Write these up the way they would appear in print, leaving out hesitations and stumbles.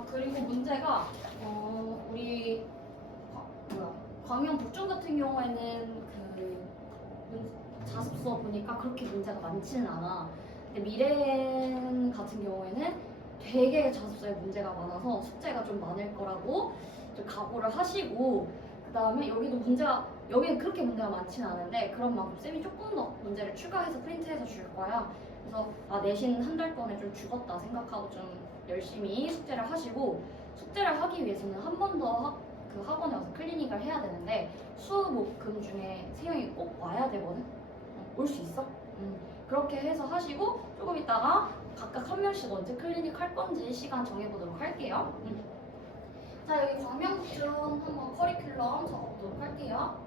그리고 문제가 우리 광명 북중 같은 경우에는 자습서 보니까 그렇게 문제가 많지는 않아. 근데 미래엔 같은 경우에는 되게 자습서에 문제가 많아서 숙제가 좀 많을 거라고 좀 각오를 하시고, 그 다음에 여기는 그렇게 문제가 많지는 않은데 그런 만큼 쌤이 조금 더 문제를 추가해서 프린트해서 줄 거야. 그래서 내신 한 달 동안에 좀 죽었다 생각하고 좀 열심히 숙제를 하시고, 숙제를 하기 위해서는 한 번 더 그 학원에 와서 클리닉을 해야 되는데 수, 목, 금 중에 세영이 꼭 와야 되거든. 올 수 있어? 그렇게 해서 하시고 조금 있다가 각각 한 명씩 언제 클리닉 할 건지 시간 정해보도록 할게요. 자, 여기 광명북중 한번 커리큘럼 적어보도록 할게요.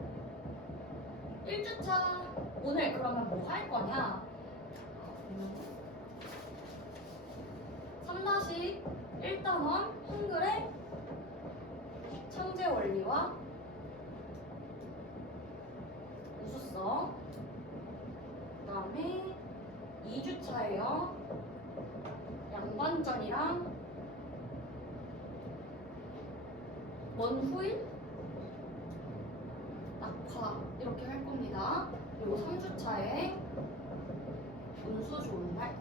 1주차 오늘 그러면 뭐 할 거냐? 3-1단원 한글의 창제 원리와 우수성. 그 다음에 2주차예요. 양반전이랑 원후일, 낙화 이렇게 할 겁니다. 그리고 3주차에 운수 좋은 날.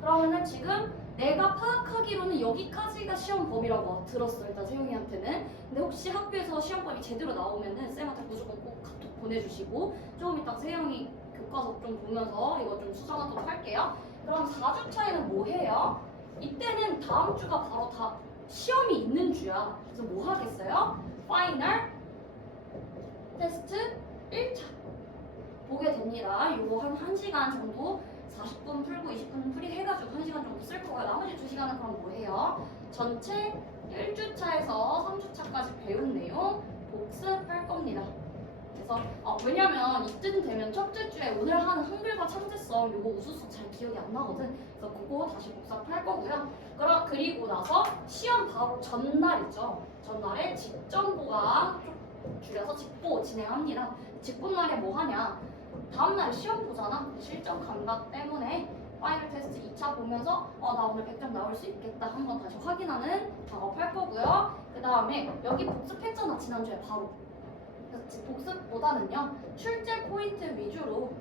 그러면은 지금 내가 파악하기로는 여기까지가 시험 범위라고 들었어, 일단 세영이한테는. 근데 혹시 학교에서 시험 범위 제대로 나오면은 쌤한테 무조건 꼭 카톡 보내주시고, 조금 이따 세영이 교과서 좀 보면서 이거 좀 수정하도록 할게요. 그럼 4주차에는 뭐 해요? 이때는 다음 주가 바로 다 시험이 있는 주야. 그래서 뭐 하겠어요? 파이널 테스트 1차 보게 됩니다. 이거 한 1시간 정도 40분 풀고 20분 풀이 해가지고 1시간 정도 쓸 거고요. 나머지 2시간은 그럼 뭐 해요? 전체 1주차에서 3주차까지 배운 내용 복습할 겁니다. 그래서 왜냐면 이쯤 되면 첫째 주에 오늘 하는 한글과 창제성 요거 우수수 잘 기억이 안 나거든. 그래서 그거 다시 복습할 거고요. 그리고 나서 시험 바로 전날이죠. 전날에 직전보가 줄여서 직보 진행합니다. 직보 날에 뭐 하냐? 다음날 시험 보잖아. 실전 감각 때문에 파이널 테스트 2차 보면서 나 오늘 100점 나올 수 있겠다 한번 다시 확인하는 작업할 거고요. 그 다음에 여기 복습했잖아, 지난주에 바로. 그래서 복습보다는요, 출제 포인트 위주로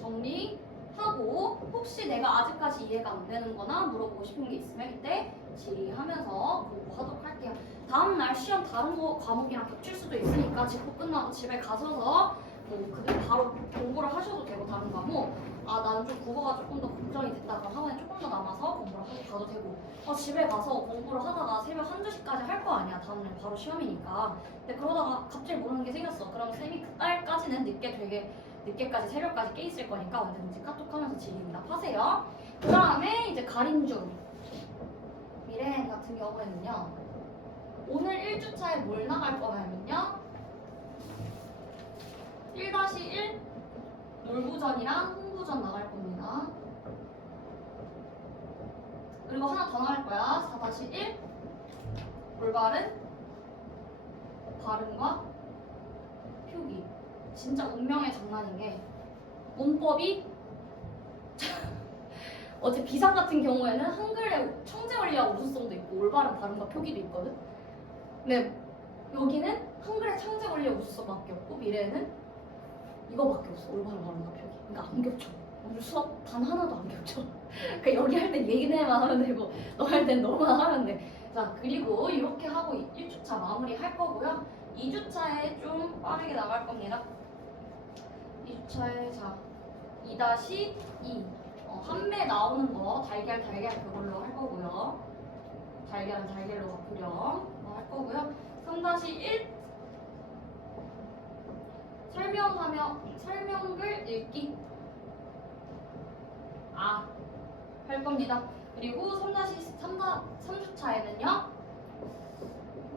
정리하고, 혹시 내가 아직까지 이해가 안 되는 거나 물어보고 싶은 게 있으면 이때 질의하면서 공부하도록 할게요. 다음날 시험 다른 과목이랑 겹칠 수도 있으니까 직보 끝나고 집에 가셔서 그대로 바로 공부를 하셔도 되고, 다른 과목 나는 좀 국어가 조금 더 걱정이 됐다 그럼 학원에 조금 더 남아서 공부를 하고 가도 되고, 집에 가서 공부를 하다가 새벽 1-2시까지 할 거 아니야. 다음날 바로 시험이니까. 근데 그러다가 갑자기 모르는 게 생겼어. 그럼 쌤이 그날까지는 늦게까지 새벽까지 깨 있을 거니까 언제든지 카톡하면서 질의응답하세요. 그 다음에 이제 가림중 미래행 같은 경우에는요, 오늘 1주차에 뭘 나갈 거냐면요, 1-1 놀부전이랑 홍부전 나갈 겁니다. 그리고 하나 더 나갈 거야. 4-1 올바른 발음과 표기. 진짜 운명의 장난인 게 문법이 어제 비상 같은 경우에는 한글에 청제원리와 우수성도 있고 올바른 발음과 표기도 있거든. 근데 여기는 한글에 청제원리와 우수성밖에 없고 미래에는 이거밖에 없어. 올바른 발음과 표기. 그러니까 안 겹쳐. 오늘 수업 단 하나도 안 겹쳐. 그러니까 여기 할 땐 얘기네만 하면 되고 너 할 땐 너만 하면 돼. 자, 그리고 이렇게 하고 1주차 마무리 할 거고요. 2주차에 좀 빠르게 나갈 겁니다. 2주차에 자 2-2 한매 나오는 거 달걀 그걸로 할 거고요. 달걀은 달걀로 바꾸렴 할 거고요. 3-1 설명글 읽기 할 겁니다. 그리고 3-3주차에는요,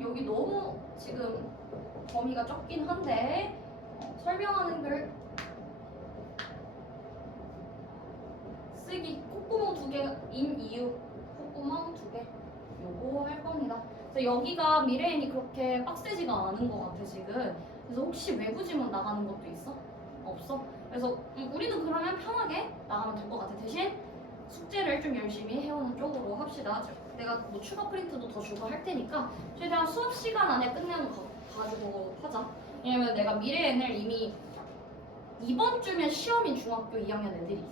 여기 너무 지금 범위가 적긴 한데 설명하는 글 쓰기 콧구멍 2개인 이유, 콧구멍 2개 요거 할 겁니다. 그래서 여기가 미래인이 그렇게 빡세지가 않은 것 같아 지금. 그래서 혹시 외부 지문 나가는 것도 있어? 없어? 그래서 우리도 그러면 편하게 나가면 될 것 같아. 대신 숙제를 좀 열심히 해오는 쪽으로 합시다. 내가 뭐 추가 프린트도 더 주고 할 테니까 최대한 수업 시간 안에 끝내는 거 가지고 하자. 왜냐면 내가 미래엔을 이미 이번 주면 시험인 중학교 2학년 애들이 있어.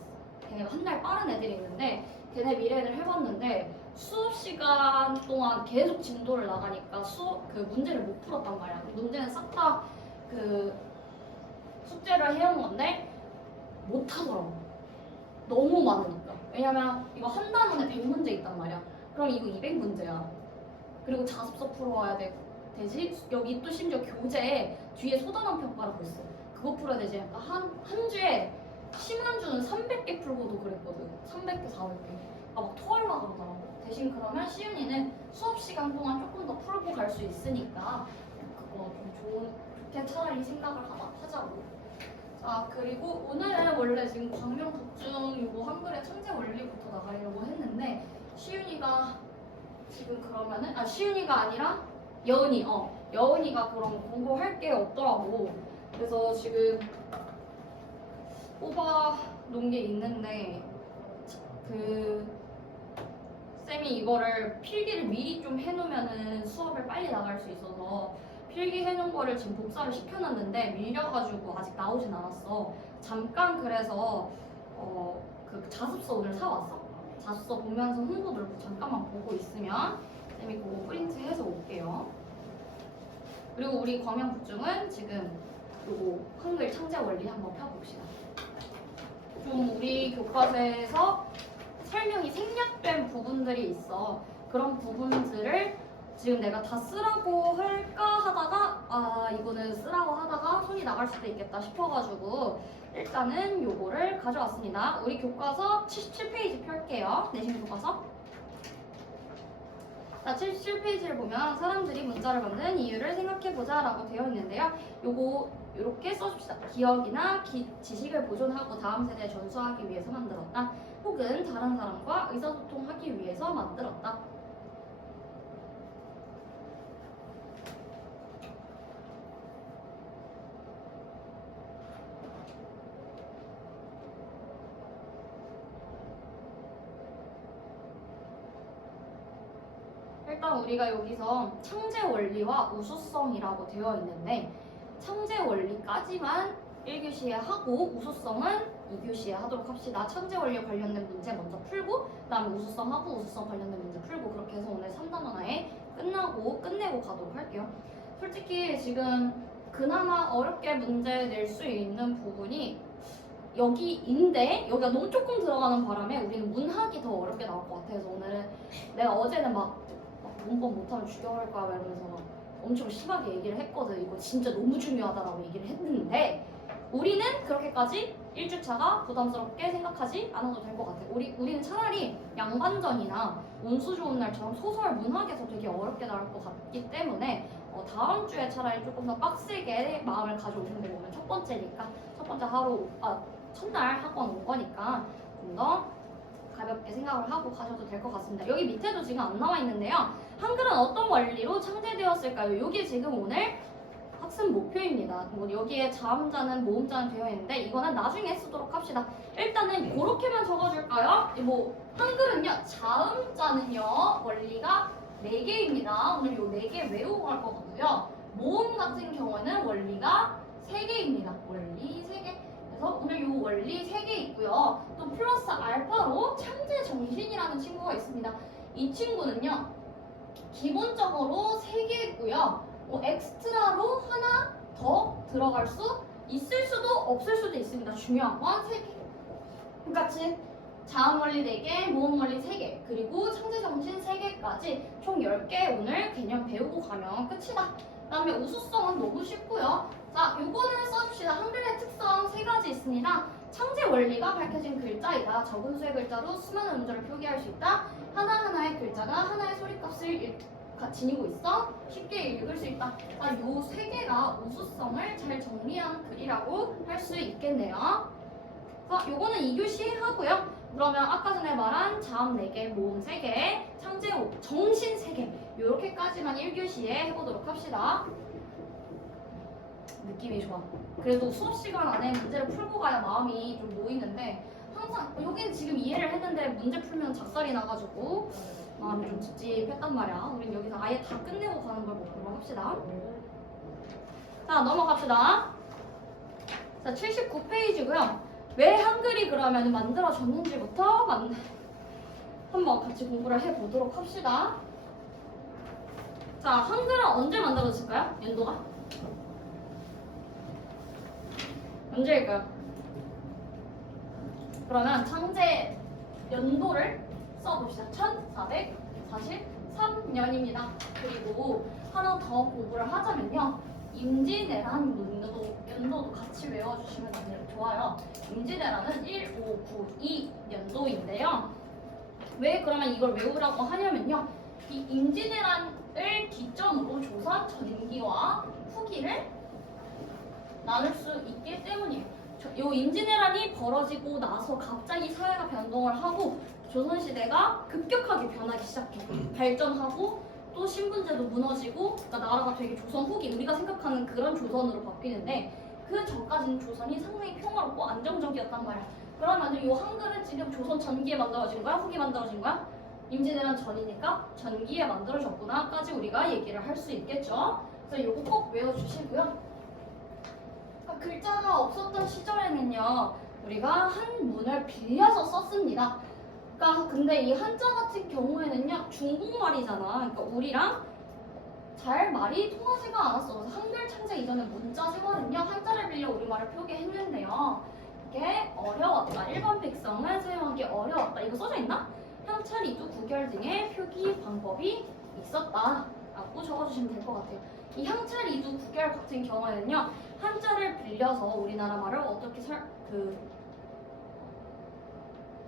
걔네가 한 달 빠른 애들이 있는데 걔네 미래엔을 해봤는데 수업 시간 동안 계속 진도를 나가니까 수업 그 문제를 못 풀었단 말이야. 문제는 싹 다 그 숙제를 해온 건데 못 하더라고. 너무 많으니까. 왜냐면 이거 한 단원에 100문제 있단 말이야. 그럼 이거 200문제야. 그리고 자습서 풀어와야 되지. 여기 또 심지어 교재에 뒤에 소단원 평가라고 있어. 그거 풀어야 되지. 그러니까 한 주에 심한 주는 300개 풀고도 그랬거든. 300개, 400개. 막 토할라 그러더라고. 대신 그러면 시윤이는 수업 시간 동안 조금 더 풀고 갈 수 있으니까 그거 좀 좋게 차라리 생각을 하자고. 자, 그리고 오늘은 원래 지금 광명 독중 요거 한글의 천재 원리부터 나가려고 했는데 시윤이가 지금 그러면은 시윤이가 아니라 여은이가 그럼 공부할 게 없더라고. 그래서 지금 뽑아 놓은 게 있는데 그 쌤이 이거를 필기를 미리 좀 해놓으면은 수업을 빨리 나갈 수 있어서 필기 해놓은 거를 지금 복사를 시켜놨는데 밀려가지고 아직 나오진 않았어. 잠깐 그래서 그 자습서 오늘 사왔어. 자습서 보면서 흥보 들고 잠깐만 보고 있으면 쌤이 그거 프린트해서 올게요. 그리고 우리 광명북중은 지금 요거 한글 창제 원리 한번 펴봅시다. 좀 우리 교과서에서 설명이 생략된 부분들이 있어. 그런 부분들을 지금 내가 다 쓰라고 할까 하다가 이거는 쓰라고 하다가 손이 나갈 수도 있겠다 싶어가지고 일단은 요거를 가져왔습니다. 우리 교과서 77페이지 펼게요. 내신 교과서. 자, 77페이지를 보면 사람들이 문자를 만든 이유를 생각해보자 라고 되어 있는데요. 요거 이렇게 써줍시다. 기억이나 지식을 보존하고 다음 세대에 전수하기 위해서 만들었다. 혹은 다른 사람과 의사소통하기 위해서 만들었다. 일단 우리가 여기서 창제 원리와 우수성이라고 되어 있는데 창제 원리까지만 1교시에 하고 우수성은 2교시에 하도록 합시다. 창제 원리에 관련된 문제 먼저 풀고 그다음에 우수성 하고 우수성 관련된 문제 풀고 그렇게 해서 오늘 3단원에 끝내고 가도록 할게요. 솔직히 지금 그나마 어렵게 문제 낼 수 있는 부분이 여기인데 여기가 너무 조금 들어가는 바람에 우리는 문학이 더 어렵게 나올 것 같아서 오늘은 내가 어제는 막 문법 못하면 죽여버릴 거야 이러면서 막 엄청 심하게 얘기를 했거든. 이거 진짜 너무 중요하다라고 얘기를 했는데 우리는 그렇게까지 1주차가 부담스럽게 생각하지 않아도 될 것 같아. 우리는 차라리 양반전이나 운수 좋은 날처럼 소설 문학에서 되게 어렵게 나올 것 같기 때문에 다음 주에 차라리 조금 더 빡세게 마음을 가져오시면 되고 오늘 첫 번째니까 첫 번째 첫날 학원 온 거니까 좀 더 가볍게 생각을 하고 가셔도 될 것 같습니다. 여기 밑에도 지금 안 나와 있는데요. 한글은 어떤 원리로 창제되었을까요? 여기 지금 오늘 학습 목표입니다. 뭐 여기에 자음자는 모음자는 되어 있는데 이거는 나중에 쓰도록 합시다. 일단은 이렇게만 적어줄까요? 뭐 한글은요. 자음자는요. 원리가 4개입니다. 오늘 요 4개 외우고 갈 거거든요. 모음 같은 경우는 원리가 3개입니다. 원리 3개. 그래서 오늘 요 원리 3개 있고요. 또 플러스 알파로 창제 정신이라는 친구가 있습니다. 이 친구는요. 기본적으로 3개 있고요. 엑스트라로 하나 더 들어갈 수 있을 수도 없을 수도 있습니다. 중요한 건 3개. 똑같이 자음 원리 4개, 모음 원리 3개, 그리고 창제 정신 3개까지 총 10개 오늘 개념 배우고 가면 끝이다. 그 다음에 우수성은 너무 쉽고요. 자, 요거는 써줍시다. 한글의 특성 3가지 있습니다. 창제 원리가 밝혀진 글자이다. 적은 수의 글자로 수많은 음절을 표기할 수 있다. 하나하나의 글자가 하나의 소리값을 지니고 있어. 쉽게 읽을 수 있다. 자, 요 3개가 우수성을 잘 정리한 글이라고 할 수 있겠네요. 자, 요거는 2교시 하고요. 그러면 아까 전에 말한 자음 4개, 모음 3개, 창제 정신 3개 요렇게까지만 1교시에 해보도록 합시다. 느낌이 좋아. 그래도 수업 시간 안에 문제를 풀고 가야 마음이 좀 놓이는데 항상 여긴 지금 이해를 했는데 문제 풀면 작살이 나가지고 마음이 좀 찝찝했단 말이야. 우린 여기서 아예 다 끝내고 가는 걸 목표로 합시다. 자, 넘어갑시다. 자, 79페이지고요. 왜 한글이 그러면 만들어졌는지부터 한번 같이 공부를 해보도록 합시다. 자, 한글은 언제 만들어졌을까요? 연도가? 언제일까요? 그러면 창제 연도를 써봅시다. 1443년입니다. 그리고 하나 더 공부를 하자면요. 임진왜란 연도도 같이 외워주시면 좋아요. 임진왜란은 1592년도인데요. 왜 그러면 이걸 외우라고 하냐면요. 이 임진왜란을 기점으로 조선 전기와 후기를 나눌 수 있기 때문이에요. 이 임진왜란이 벌어지고 나서 갑자기 사회가 변동을 하고 조선시대가 급격하게 변하기 시작해. 발전하고 또 신분제도 무너지고, 그러니까 나라가 되게 조선 후기, 우리가 생각하는 그런 조선으로 바뀌는데, 그 전까지는 조선이 상당히 평화롭고 안정적이었단 말이야. 그러면 이 한글은 지금 조선 전기에 만들어진 거야? 후기 만들어진 거야? 임진왜란 전이니까 전기에 만들어졌구나까지 우리가 얘기를 할 수 있겠죠. 그래서 이거 꼭 외워주시고요. 그러니까 글자가 없었던 시절에는요, 우리가 한문을 빌려서 썼습니다. 그러니까 근데 이 한자 같은 경우에는요, 중국말이잖아. 그러니까 우리랑 잘 말이 통하지가 않았어. 그래서 한글 창제 이전에 문자 생활은요, 한자를 빌려 우리말을 표기했는데요. 이게 어려웠다. 일반 백성은 사용하기 어려웠다. 이거 써져 있나? 향찰, 이두, 구결 등의 표기 방법이 있었다 라고 적어주시면 될 것 같아요. 이 향찰, 이두, 구결 같은 경우에는요, 한자를 빌려서 우리나라 말을 어떻게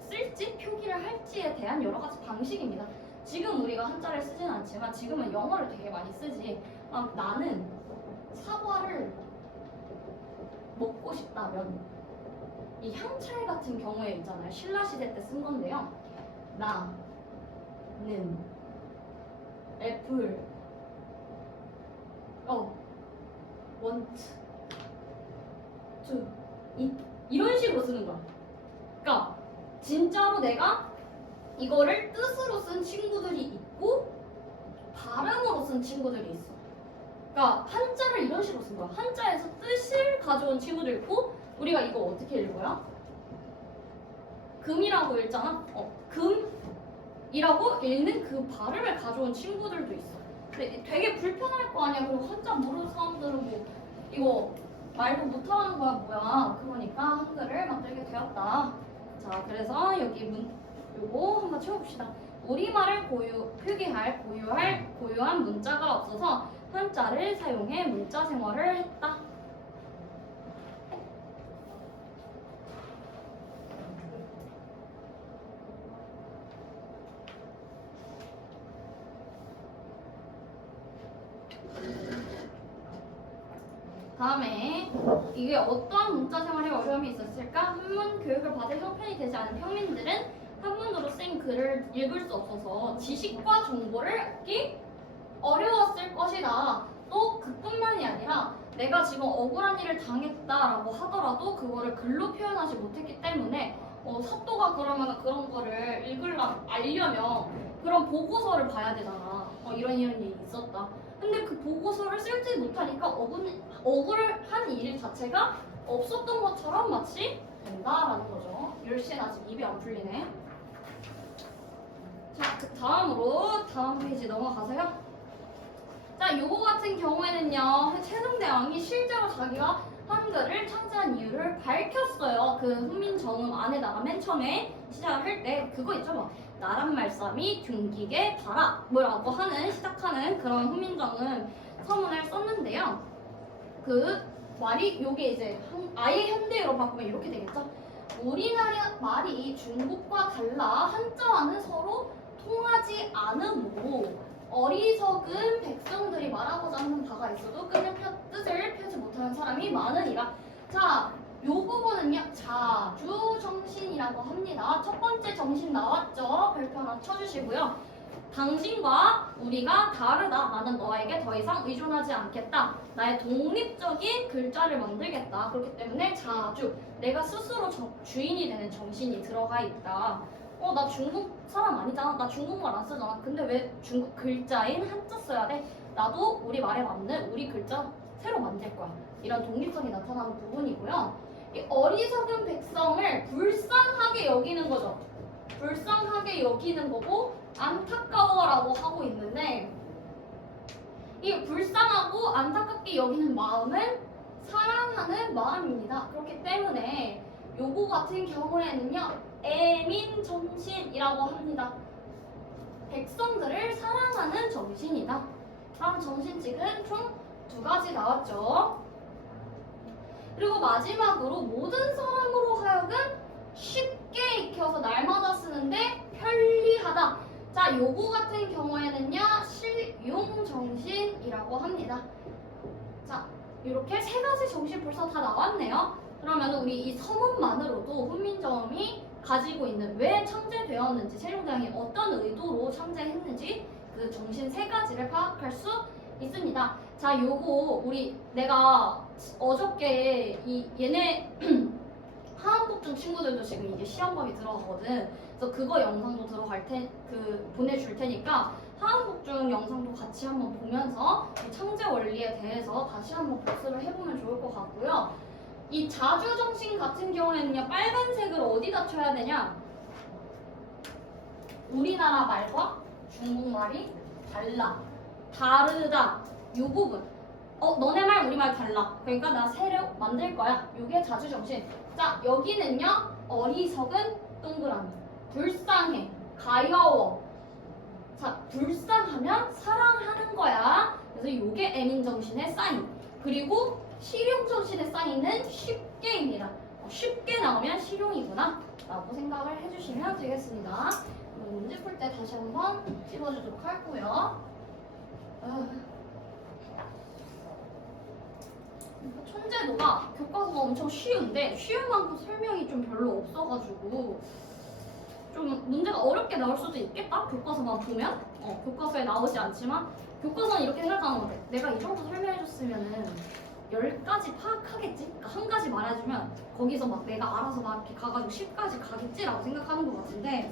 쓸지, 표기를 할지에 대한 여러 가지 방식입니다. 지금 우리가 한자를 쓰진 않지만 지금은 영어를 되게 많이 쓰지. 나는 사과를 먹고 싶다면 이 향찰 같은 경우에 있잖아요. 신라시대 때 쓴 건데요. 나는 애플 want to eat 이런 식으로 쓰는 거야. 그러니까 진짜로 내가 이거를 뜻으로 쓴 친구들이 있고 발음으로 쓴 친구들이 있어. 그러니까 한자를 이런 식으로 쓴 거야. 한자에서 뜻을 가져온 친구도 있고, 우리가 이거 어떻게 읽어요? 금이라고 읽잖아. 금이라고 읽는 그 발음을 가져온 친구들도 있어. 근데 되게 불편할 거 아니야. 그리고 한자 모르는 사람들은 뭐 이거 말도 못하는 거야 뭐야. 그러니까 한글을 만들게 되었다. 자, 그래서 여기 요거 한번 채워봅시다. 우리말을 고유한 문자가 없어서 한자를 사용해 문자 생활을 했다. 다음에 이게 어떠한 문자 생활에 어려움이 있었을까? 한문 교육을 받을 형편이 되지 않은 평민들은 한문으로 쓴 글을 읽을 수 없어서 지식과 정보를 얻기 어려웠을 것이다. 또 그뿐만이 아니라 내가 지금 억울한 일을 당했다라고 하더라도 그거를 글로 표현하지 못했기 때문에 사또가 그러면 그런 거를 알려면 그런 보고서를 봐야 되잖아. 이런 일이 있었다. 근데 그 보고서를 쓸지 못하니까 억울한 일 자체가 없었던 것처럼 마치 된다라는 거죠. 열시는 아직 입이 안 풀리네. 자, 그 다음 페이지 넘어가세요. 자, 요거 같은 경우에는요, 세종대왕이 실제로 자기가 한글을 창제한 이유를 밝혔어요. 그 훈민정음 안에다가 맨 처음에 시작할 때 그거 있죠, 뭐. 나란 말씀이 균기게 가라 뭐라고 시작하는 그런 훈민정음 서문을 썼는데요. 그 말이 요게 이제 아예 현대어로 바꾸면 이렇게 되겠죠. 우리나라 말이 중국과 달라 한자와는 서로 통하지 않으므로 어리석은 백성들이 말하고자 하는 바가 있어도 뜻을 펴지 못하는 사람이 많으니라. 자, 요 부분은요, 자주정신이라고 합니다. 첫 번째 정신 나왔죠? 별표 하나 쳐주시고요. 당신과 우리가 다르다. 나는 너에게 더 이상 의존하지 않겠다. 나의 독립적인 글자를 만들겠다. 그렇기 때문에 자주 내가 스스로 주인이 되는 정신이 들어가 있다. 나 중국 사람 아니잖아. 나 중국말 안 쓰잖아. 근데 왜 중국 글자인 한자 써야 돼? 나도 우리 말에 맞는 우리 글자 새로 만들 거야. 이런 독립성이 나타나는 부분이고요. 이 어리석은 백성을 불쌍하게 여기는 거죠. 불쌍하게 여기는 거고 안타까워라고 하고 있는데 이 불쌍하고 안타깝게 여기는 마음은 사랑하는 마음입니다. 그렇기 때문에 요거 같은 경우에는요 애민정신이라고 합니다. 백성들을 사랑하는 정신이다. 다음 정신칙은 총 2가지 나왔죠. 그리고 마지막으로 모든 사람으로 하여금 쉽게 익혀서 날마다 쓰는데 편리하다. 자, 요거 같은 경우에는요 실용정신이라고 합니다. 자, 이렇게 3가지 정신 벌써 다 나왔네요. 그러면 우리 이 서문만으로도 훈민정음이 가지고 있는 왜 창제되었는지, 세종대왕이 어떤 의도로 창제했는지 그 정신 3가지를 파악할 수 있습니다. 자, 요거 내가 어저께 얘네 하한복중 친구들도 지금 이게 시험범위 들어가거든. 그래서 그거 영상도 보내줄 테니까 하한복중 영상도 같이 한번 보면서 이 창제 원리에 대해서 다시 한번 복습을 해보면 좋을 것 같고요. 이 자주정신 같은 경우에는요 빨간색을 어디다 쳐야 되냐? 우리나라 말과 중국말이 다르다. 요 부분. 너네 말 우리 말 달라. 그러니까 나 새로 만들 거야. 요게 자주정신. 자, 여기는요 어리석은 동그라미, 불쌍해, 가여워. 자, 불쌍하면 사랑하는 거야. 그래서 요게 애민정신의 사인. 그리고 실용정신의 사인은 쉽게입니다. 쉽게 나오면 실용이구나 라고 생각을 해주시면 되겠습니다. 문제 풀 때 다시 한번 찝어주도록 하고요. 천재도가 교과서가 엄청 쉬운데 쉬운 만큼 설명이 좀 별로 없어가지고 좀 문제가 어렵게 나올 수도 있겠다? 교과서만 보면? 교과서에 나오지 않지만 교과서는 이렇게 생각하는 것 같아. 내가 이 정도 설명해줬으면은 10가지 파악하겠지? 그러니까 한 가지 말해주면 거기서 막 내가 알아서 막 이렇게 가가지고 10까지 가겠지라고 생각하는 것 같은데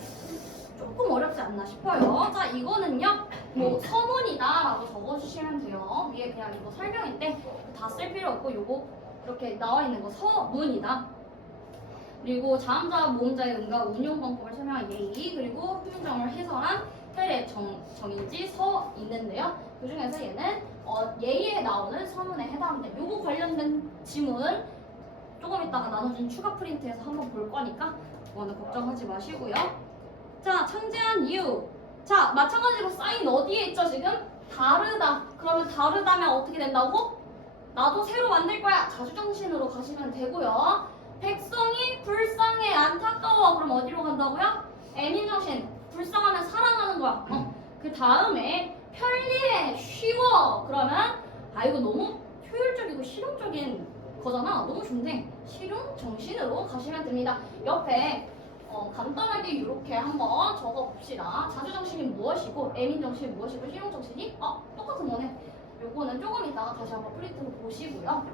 조금 어렵지 않나 싶어요. 자, 이거는요 뭐 서문이다 라고 적어주시면 돼요. 위에 그냥 이거 설명인데 다 쓸 필요 없고 요거 이렇게 나와 있는 거 서문이다. 그리고 자음자, 모음자의 음과 운용 방법을 설명한 예의, 그리고 훈민정음을 해설한 해례 정인지 서 있는데요. 그 중에서 얘는 예의에 나오는 서문에 해당돼. 요거 관련된 지문 조금 이따가 나눠준 추가 프린트에서 한번 볼 거니까 그거는 걱정하지 마시고요. 자, 창제한 이유. 자, 마찬가지로 사인 어디에 있죠 지금? 다르다. 그러면 다르다면 어떻게 된다고? 나도 새로 만들 거야. 자주정신으로 가시면 되고요. 백성이 불쌍해, 안타까워. 그럼 어디로 간다고요? 애민정신. 불쌍하면 사랑하는 거야. 그 다음에 편리해, 쉬워. 그러면 이거 너무 효율적이고 실용적인 거잖아. 너무 좋네. 실용정신으로 가시면 됩니다. 옆에 간단하게 이렇게 한번 적어봅시다. 자주정신이 무엇이고 애민정신이 무엇이고 실용정신이 똑같은 거네. 요거는 조금 이따가 다시 한번 프린트로 보시고요.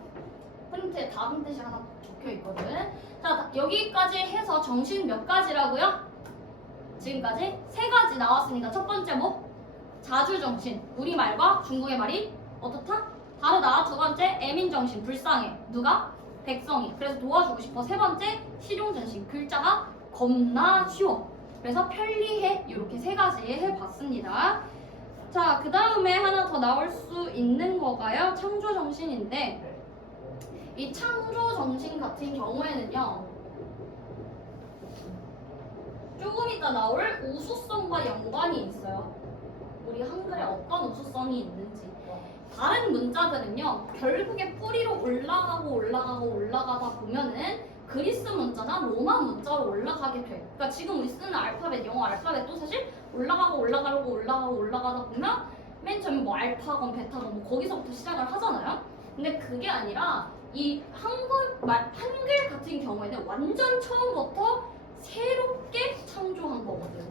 프린트에 답인 뜻이 하나 적혀 있거든. 자, 여기까지 해서 정신 몇 가지라고요? 지금까지 3가지 나왔으니까 첫 번째 뭐? 자주정신. 우리말과 중국의 말이 어떻다? 다르다. 2번째 애민정신. 불쌍해. 누가? 백성이. 그래서 도와주고 싶어. 3번째 실용정신. 글자가 겁나 쉬워. 그래서 편리해. 이렇게 3가지 해봤습니다. 자, 그 다음에 하나 더 나올 수 있는 거가요. 창조정신인데 이 창조정신 같은 경우에는요 조금 이따 나올 우수성과 연관이 있어요. 우리 한글에 어떤 우수성이 있는지. 다른 문자들은요 결국에 뿌리로 올라가다 보면은 그리스 문자나 로마 문자로 올라가게 돼. 그러니까 지금 우리 쓰는 알파벳, 영어 알파벳도 사실 올라가다 보면 맨 처음에 뭐 알파건, 베타건 뭐 거기서부터 시작을 하잖아요. 근데 그게 아니라 이 한글 같은 경우에는 완전 처음부터 새롭게 창조한 거거든.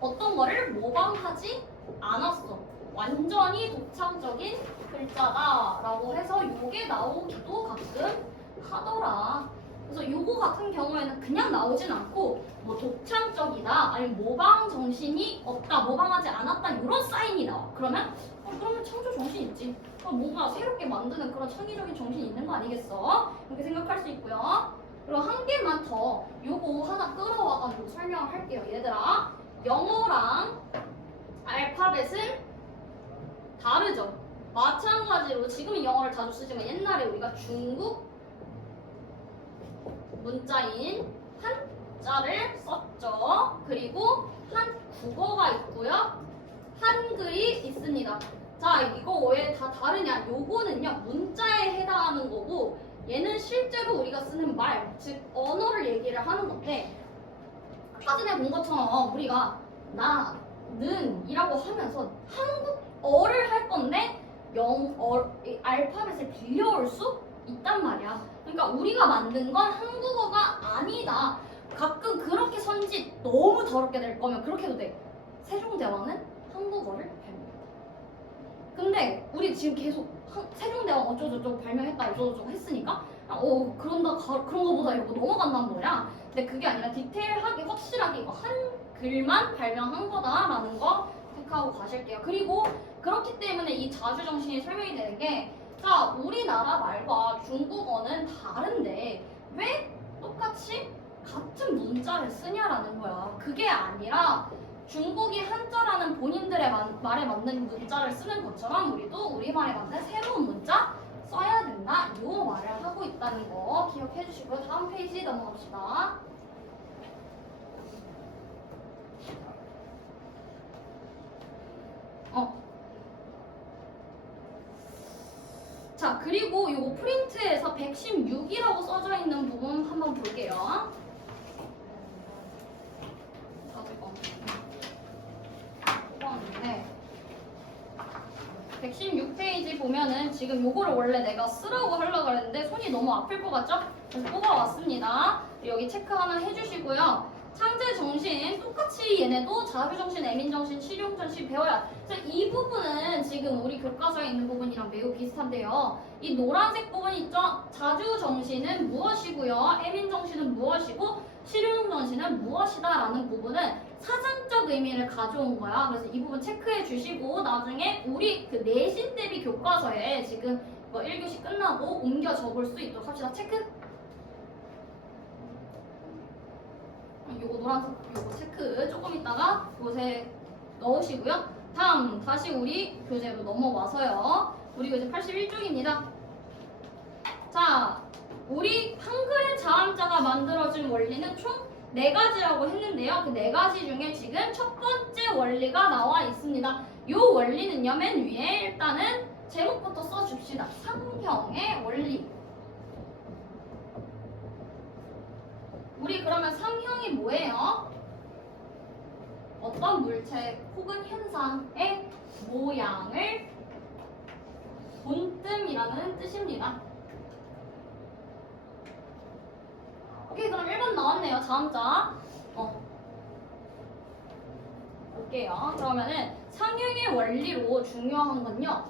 어떤 거를 뭐가 모방하지 않았어. 완전히 독창적인 글자다라고 해서 요게 나오기도 가끔 하더라. 그래서 요거 같은 경우에는 그냥 나오진 않고 뭐 독창적이다 아니면 모방 정신이 없다 모방하지 않았다 이런 사인이 나와. 그러면 그러면 창조 정신 있지. 뭔가 새롭게 만드는 그런 창의적인 정신이 있는 거 아니겠어? 이렇게 생각할 수 있고요. 그리고 한 개만 더 요거 하나 끌어와가지고 설명을 할게요. 얘들아, 영어랑 알파벳은 다르죠? 마찬가지로 지금은 영어를 자주 쓰지만 옛날에 우리가 중국 문자인 한자를 썼죠. 그리고 한국어가 있고요. 한글이 있습니다. 자, 이거 왜 다 다르냐? 요거는요, 문자에 해당하는 거고 얘는 실제로 우리가 쓰는 말, 즉 언어를 얘기를 하는 건데 아까 전에 본 것처럼 우리가 나는 이라고 하면서 한국어를 할 건데 알파벳을 빌려올 수 있단 말이야. 그러니까 우리가 만든 건 한국어가 아니다. 가끔 그렇게 선지 너무 더럽게 될 거면 그렇게 해도 돼. 세종대왕은 한국어를 발명했다. 근데 우리 지금 계속 세종대왕 어쩌고저쩌고 발명했다 어쩌고저쩌고 했으니까 그런 거보다 이러고 넘어간다는 거야. 근데 그게 아니라 디테일하게 확실하게 이거 한글만 발명한 거다라는 거 생각하고 가실게요. 그리고 그렇기 때문에 이 자주정신이 설명이 되는 게 자, 우리나라 말과 중국어는 다른데 왜 똑같이 같은 문자를 쓰냐라는 거야. 그게 아니라 중국이 한자라는 본인들의 말에 맞는 문자를 쓰는 것처럼 우리도 우리말에 맞는 새로운 문자 써야 된다. 이 말을 하고 있다는 거 기억해 주시고요. 다음 페이지 넘어갑시다. 자, 그리고 요 프린트에서 116이라고 써져 있는 부분 한번 볼게요. 뽑았는데 116페이지 보면은 지금 요거를 원래 내가 쓰라고 하려고 했는데 손이 너무 아플 것 같죠? 그래서 뽑아왔습니다. 여기 체크 하나 해주시고요. 창제 정신 똑같이 얘네도 자유 정신, 애민 정신, 실용 정신 배워야. 이 부분은 지금 우리 교과서에 있는 부분이랑 매우 비슷한데요. 이 노란색 부분 있죠? 자주 정신은 무엇이고요? 애민 정신은 무엇이고 실용 정신은 무엇이다라는 부분은 사전적 의미를 가져온 거야. 그래서 이 부분 체크해 주시고 나중에 우리 그 내신 대비 교과서에 지금 뭐 1교시 끝나고 옮겨 적을 수 있도록 합시다. 체크. 요거 노란색 요거 체크 조금 있다가 요새 넣으시고요. 다음 다시 우리 교재로 넘어와서요. 우리 교재 81쪽입니다. 자, 우리 한글의 자음자가 만들어진 원리는 총 4가지라고 했는데요. 그 4가지 중에 지금 첫 번째 원리가 나와 있습니다. 요 원리는요, 맨 위에 일단은 제목부터 써줍시다. 삼형의 원리. 우리 그러면 삼형이 뭐예요? 어떤 물체 혹은 현상의 모양을 본뜸이라는 뜻입니다. 오케이, 그럼 1번 나왔네요. 자음자. 볼게요. 그러면은 삼형의 원리로 중요한 건요.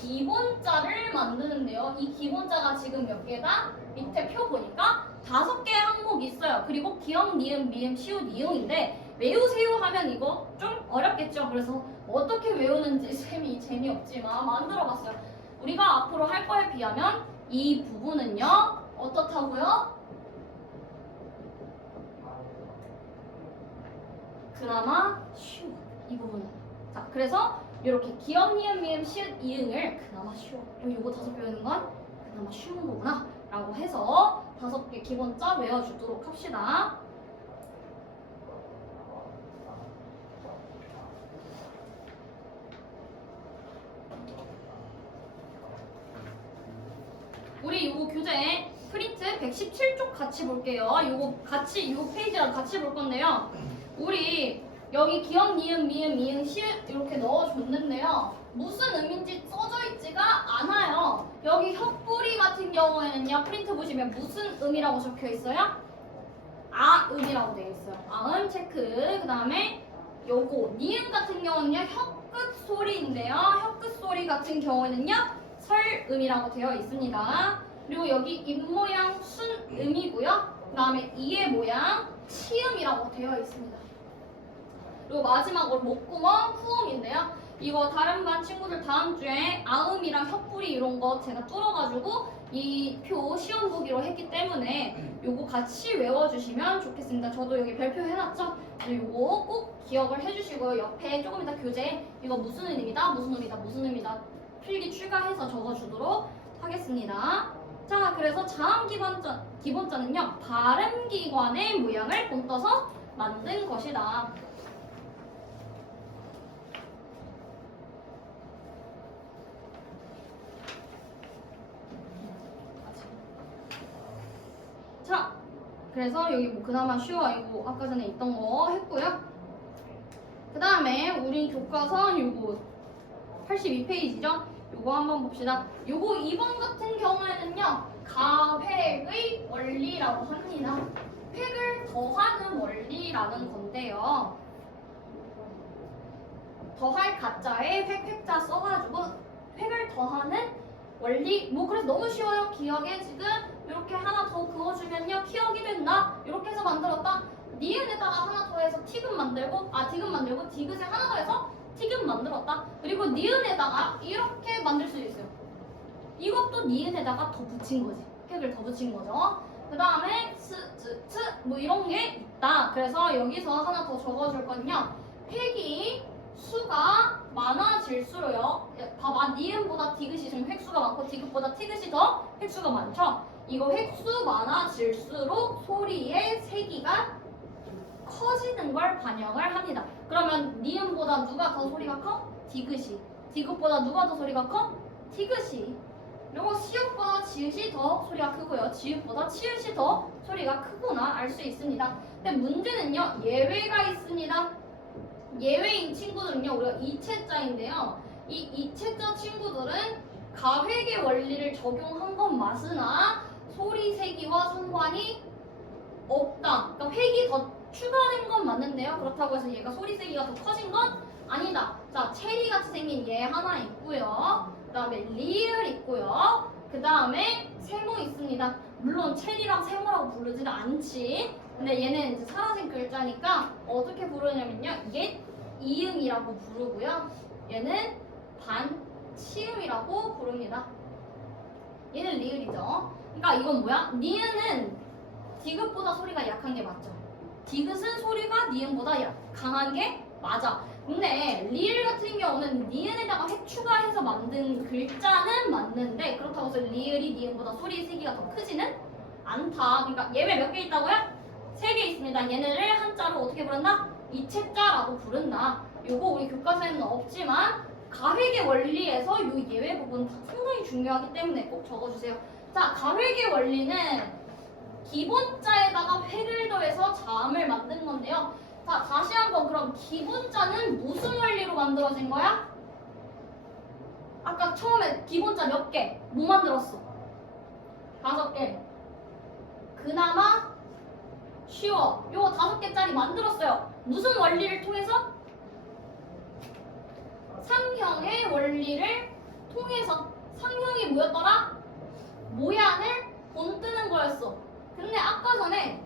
기본자를 만드는데요. 이 기본자가 지금 몇 개다? 밑에 표 보니까 5개의 항목이 있어요. 그리고 기역, 니은, 미음, 시옷, 이응인데 외우세요 하면 이거 좀 어렵겠죠. 그래서 어떻게 외우는지 재미없지만 만들어봤어요. 우리가 앞으로 할 거에 비하면 이 부분은요. 어떻다고요? 그나마 쉬워. 이 부분은. 자, 그래서 이렇게 기역, 니은, 미음, 시옷, 이응을 그나마 쉬워. 이거 5개 외우는 건 그나마 쉬운 거구나 라고 해서 5개 기본자 외워주도록 합시다. 우리 요거 교재 프린트 117쪽 같이 볼게요. 요거 같이 요 페이지랑 같이 볼 건데요. 우리 여기 기역, 니은, 미음, 이응, 시읒 이렇게 넣어줬는데요. 무슨 의미인지 써져 있지가 않아요. 여기 혀뿌리 같은 경우에는요. 프린트 보시면 무슨 음이라고 적혀 있어요? 아음이라고 되어 있어요. 아음 체크. 그 다음에 요거 니은 같은 경우는요 혀끝 소리인데요. 혀끝 소리 같은 경우에는요 설음이라고 되어 있습니다. 그리고 여기 입 모양 순음이고요. 그 다음에 이의 모양 치음이라고 되어 있습니다. 그리고 마지막으로 목구멍 후음인데요. 이거 다른 반 친구들 다음 주에 아음이랑 혀뿌리 이런 거 제가 뚫어가지고 이 표 시험 보기로 했기 때문에 요거 같이 외워주시면 좋겠습니다. 저도 여기 별표 해놨죠? 요거 꼭 기억을 해주시고요. 옆에 조금 이따 교재 이거 무슨 의미다 무슨 의미다 무슨 의미다 필기 추가해서 적어주도록 하겠습니다. 자, 그래서 자음 기본자는요 발음기관의 모양을 본떠서 만든 것이다. 자, 그래서 여기 뭐 그나마 쉬워 이거 아까 전에 있던 거 했고요. 그 다음에 우리 교과서 요거 82페이지죠? 요거 한번 봅시다. 요거 2번 같은 경우에는요 가획의 원리라고 합니다. 획을 더하는 원리라는 건데요. 더할 가짜에 획자 써가지고 획을 더하는 원리. 뭐 그래서 너무 쉬워요. 기억에 지금 이렇게 하나 더 그어주면요 기억이 된다. 이렇게 해서 만들었다. 니은에다가 하나 더 해서 디귿 만들고 디귿에 하나 더 해서 티귿 만들었다. 그리고 니은에다가 이렇게 만들 수도 있어요. 이것도 니은에다가 더 붙인 거지. 획을 더 붙인 거죠. 그 다음에 뭐 이런 게 있다. 그래서 여기서 하나 더 적어줄 건요. 획이 수가 많아질수록요. 봐봐, 니은보다 디귿이 지금 획수가 많고 디귿보다 티귿이 더 획수가 많죠. 이거 획수 많아질수록 소리의 세기가 커지는 걸 반영을 합니다. 그러면 니은보다 누가 더 소리가 커? 디귿이. 디귿보다 누가 더 소리가 커? 티귿이. 그리고 시옷보다 지읒이 더 소리가 크고요. 지읒보다 치읒이 더 소리가 크구나 알 수 있습니다. 근데 문제는요. 예외가 있습니다. 예외인 친구들은요. 우리가 이체자인데요. 이 이체자 친구들은 가획의 원리를 적용한 건 맞으나 소리 세기와 상관이 없다. 그러니까 획이 더 추가된 건 맞는데요. 그렇다고 해서 얘가 소리 세기가 더 커진 건 아니다. 자, 체리같이 생긴 얘 하나 있고요. 그 다음에 리을 있고요. 그 다음에 세모 있습니다. 물론 체리랑 세모라고 부르지는 않지. 근데 얘는 이제 사라진 글자니까 어떻게 부르냐면요. 얘 이응이라고 부르고요. 얘는 반치음이라고 부릅니다. 얘는 리을이죠. 그러니까 이건 뭐야? 니은은 디귿보다 소리가 약한 게 맞죠. 디귿은 소리가 니은보다 강한 게 맞아. 근데 리을 같은 경우는 니은에다가 획 추가해서 만든 글자는 맞는데 그렇다고 해서 리을이 니은보다 소리 세기가 더 크지는 않다. 그러니까 예외 몇 개 있다고요? 3개 있습니다. 얘네를 한자로 어떻게 부른다? 이체자라고 부른다. 요거 우리 교과서에는 없지만 가획의 원리에서 요 예외 부분 상당히 중요하기 때문에 꼭 적어주세요. 자, 가획의 원리는 기본자에다가 획을 더해서 자음을 만든 건데요. 자, 다시 한번 그럼 기본자는 무슨 원리로 만들어진 거야? 아까 처음에 기본자 몇 개? 뭐 만들었어? 5개. 그나마 쉬워. 요거 5개짜리 만들었어요. 무슨 원리를 통해서? 상형의 원리를 통해서. 상형이 뭐였더라? 모양을 본뜨는 거였어. 근데 아까 전에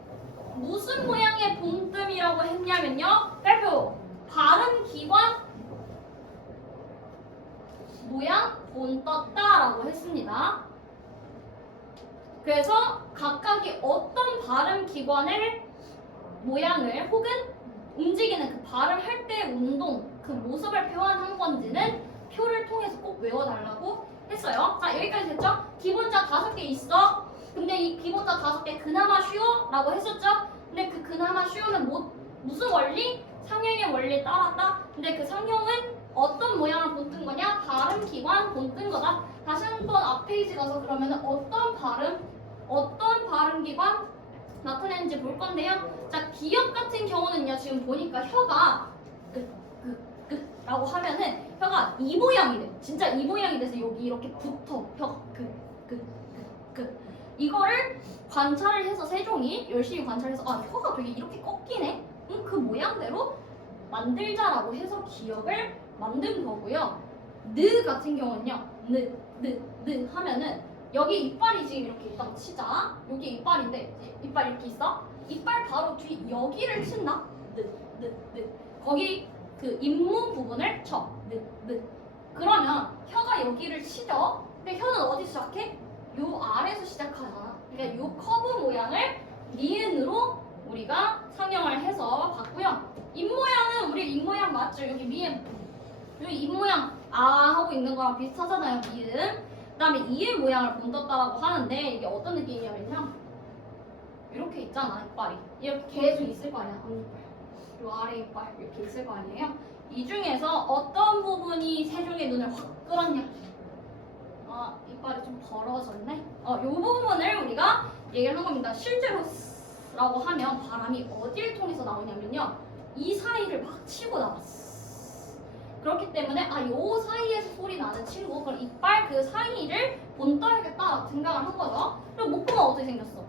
무슨 모양의 본뜸이라고 했냐면요. 발표! 발음기관 모양 본떴다라고 했습니다. 그래서 각각이 어떤 발음기관을 모양을 혹은 움직이는 그 발음할 때의 운동 그 모습을 표현한 건지는 표를 통해서 꼭 외워달라고 했어요. 자, 여기까지 됐죠? 기본자 5개 있어. 근데 이 기본자 5개 그나마 쉬워? 라고 했었죠? 근데 그 그나마 쉬워는 무슨 원리? 상형의 원리에 따랐다. 근데 그 상형은 어떤 모양을 본뜬 거냐? 발음기관 본뜬 거다. 다시 한번 앞 페이지 가서 그러면 어떤 발음기관 나타내는지 볼 건데요. 자, 기역 같은 경우는요. 지금 보니까 혀가 라고 하면은 혀가 이 모양이 돼. 진짜 이 모양이 돼서 여기 이렇게 붙어. 혀가 이거를 관찰을 해서 세종이 열심히 관찰해서 아 혀가 되게 이렇게 꺾이네. 그 모양대로 만들자라고 해서 기억을 만든 거고요. 느 같은 경우는요. 느 하면은 여기 이빨이 지금 이렇게 있다고 치자. 여기 이빨인데 이빨 이렇게 있어. 이빨 바로 뒤 여기를 친다. 느. 거기 그 잇몸 부분을 쳐. 느. 그러면 혀가 여기를 치죠. 근데 혀는 어디 시작해? 요 아래에서 시작하잖아. 그러니까 요 커브 모양을 니은으로 우리가 상형을 해서 봤고요. 입모양은 우리 입모양 맞죠? 여기 미음. 여기 입모양 아 하고 있는 거랑 비슷하잖아요. 미음. 그 다음에 이음 모양을 본떴다라고 하는데 이게 어떤 느낌이냐면요. 이렇게 있잖아. 이빨이. 이렇게 계속 있을 거 아니야. 앞니빨. 요 아래 이빨 이렇게 있을 거 아니에요. 이 중에서 어떤 부분이 세종의 눈을 확 끌었냐? 이빨이 좀 벌어졌네. 요 부분을 우리가 얘기를 한 겁니다. 실제로 라고 하면 바람이 어디를 통해서 나오냐면요. 이 사이를 막 치고 나왔어. 그렇기 때문에 요 사이에서 소리 나는 친구, 그럼 이빨 그 사이를 본떠야겠다 생각을 한 거죠. 그리고 목구멍 어떻게 생겼어?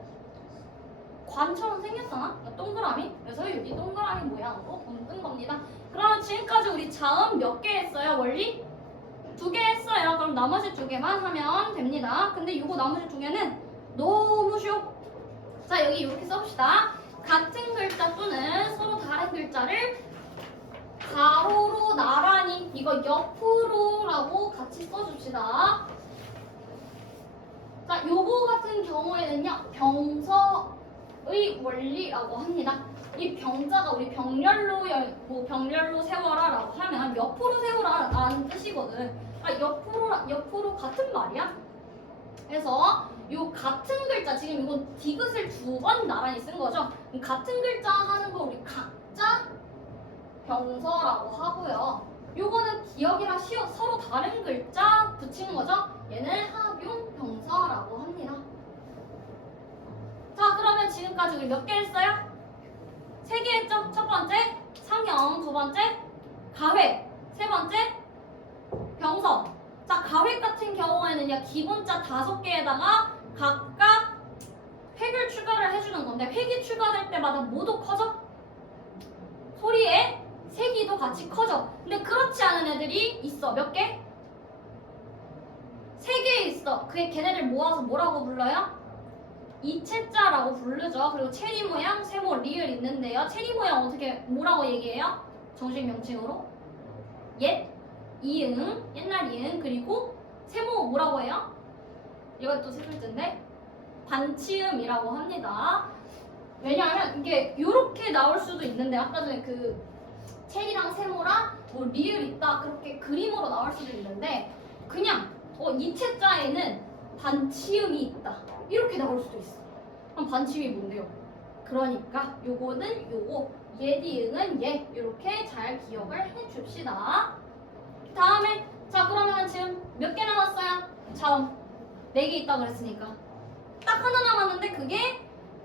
관처럼 생겼잖아. 동그라미. 그래서 여기 동그라미 모양으로 본뜬 겁니다. 그러면 지금까지 우리 자음 몇 개 했어요? 원리? 2개 했어요. 그럼 나머지 2개만 하면 됩니다. 근데 이거 나머지 2개는 너무 쉬워. 자, 여기 이렇게 써봅시다. 같은 글자 또는 서로 다른 글자를 가로로 나란히, 이거 옆으로라고 같이 써줍시다. 자, 요거 같은 경우에는요, 병서의 원리라고 합니다. 이 병자가 우리 병렬로 세워라라고 하면 옆으로 세우라라는 뜻이거든. 옆으로 같은 말이야. 그래서 요 같은 글자, 지금 이건 디귿을 2번 나란히 쓴 거죠. 같은 글자 하는 거 우리 각자 병서라고 하고요. 요거는 기억이랑 시어 서로 다른 글자 붙이는 거죠. 얘는 합용 병서라고 합니다. 자, 그러면 지금까지 우리 몇 개 했어요? 3개 했죠? 첫 번째 상형, 두 번째 가회, 세 번째 병서. 자, 가회 같은 경우에는요, 기본자 5개에다가 각각 획을 추가를 해주는 건데, 획이 추가될 때마다 모두 커져? 소리의 세기도 같이 커져. 근데 그렇지 않은 애들이 있어. 몇 개? 3개 있어. 걔네들 모아서 뭐라고 불러요? 이체자라고 부르죠. 그리고 체리 모양, 세모, 리을 있는데요. 체리 모양 어떻게 뭐라고 얘기해요? 정식 명칭으로? 옛, 이응, 옛날 이응. 그리고 세모 뭐라고 해요? 이것도 세 글자인데 반치음이라고 합니다. 왜냐하면 이게 이렇게 나올 수도 있는데 아까 전에 그 체리랑 세모랑 뭐 리을 있다 그렇게 그림으로 나올 수도 있는데 그냥 이체자에는 반치음이 있다 이렇게 나올 수도 있어. 그럼 반치음이 뭔데요? 그러니까 요거는 요거, 예디응은 예, 이렇게 잘 기억을 해줍시다. 다음에 자 그러면 지금 몇 개 남았어요? 자음 4개 있다 그랬으니까 딱 하나 남았는데 그게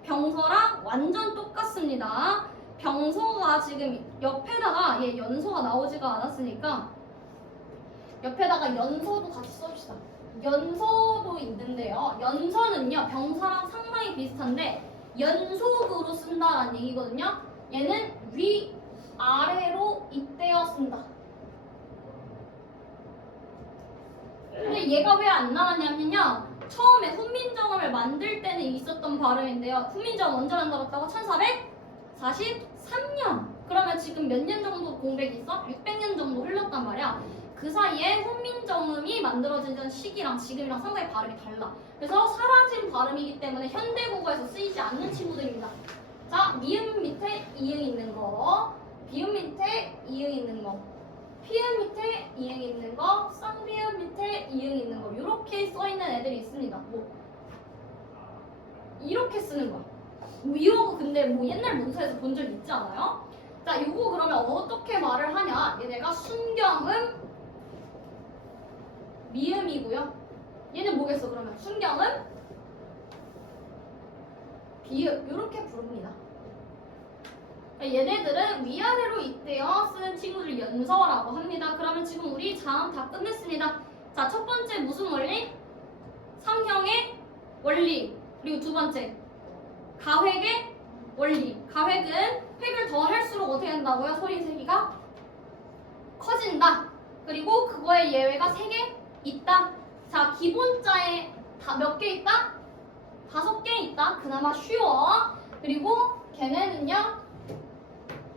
병서랑 완전 똑같습니다. 병서가 지금 옆에다가 얘 연서가 나오지가 않았으니까 옆에다가 연서도 같이 써줍시다. 연서도 있는데요. 연서는요 병사랑 상당히 비슷한데 연속으로 쓴다라는 얘기거든요. 얘는 위 아래로 잇대어 쓴다. 근데 얘가 왜 안 나왔냐면요. 처음에 훈민정음을 만들 때는 있었던 발음인데요. 훈민정음 언제 만들었다고? 1443년. 그러면 지금 몇 년 정도 공백이 있어? 600년 정도 흘렀단 말이야. 그 사이에 훈민정음이 만들어진 시기랑 지금이랑 상당히 발음이 달라. 그래서 사라진 발음이기 때문에 현대국어에서 쓰이지 않는 친구들입니다. 자, 미음 밑에 이응 있는 거, 비음 밑에 이응 있는 거, 피음 밑에 이응 있는 거, 쌍비음 밑에 이응 있는 거 이렇게 써있는 애들이 있습니다. 뭐 이렇게 쓰는 거야. 이거 근데 뭐 옛날 문서에서 본 적 있지 않아요? 자, 이거 그러면 어떻게 말을 하냐? 얘네가 순경음 미음이고요. 얘는 뭐겠어 그러면? 순경음 비음 이렇게 부릅니다. 얘네들은 위아래로 잇대어 쓰는 친구들 연서라고 합니다. 그러면 지금 우리 자음 다 끝냈습니다. 자, 첫 번째 무슨 원리? 상형의 원리. 그리고 두 번째 가획의 원리. 가획은 획을 더 할수록 어떻게 된다고요? 소리 세기 세기가 커진다. 그리고 그거의 예외가 3개 있다. 자, 기본자에 몇 개 있다? 5개 있다. 그나마 쉬워. 그리고 걔네는요,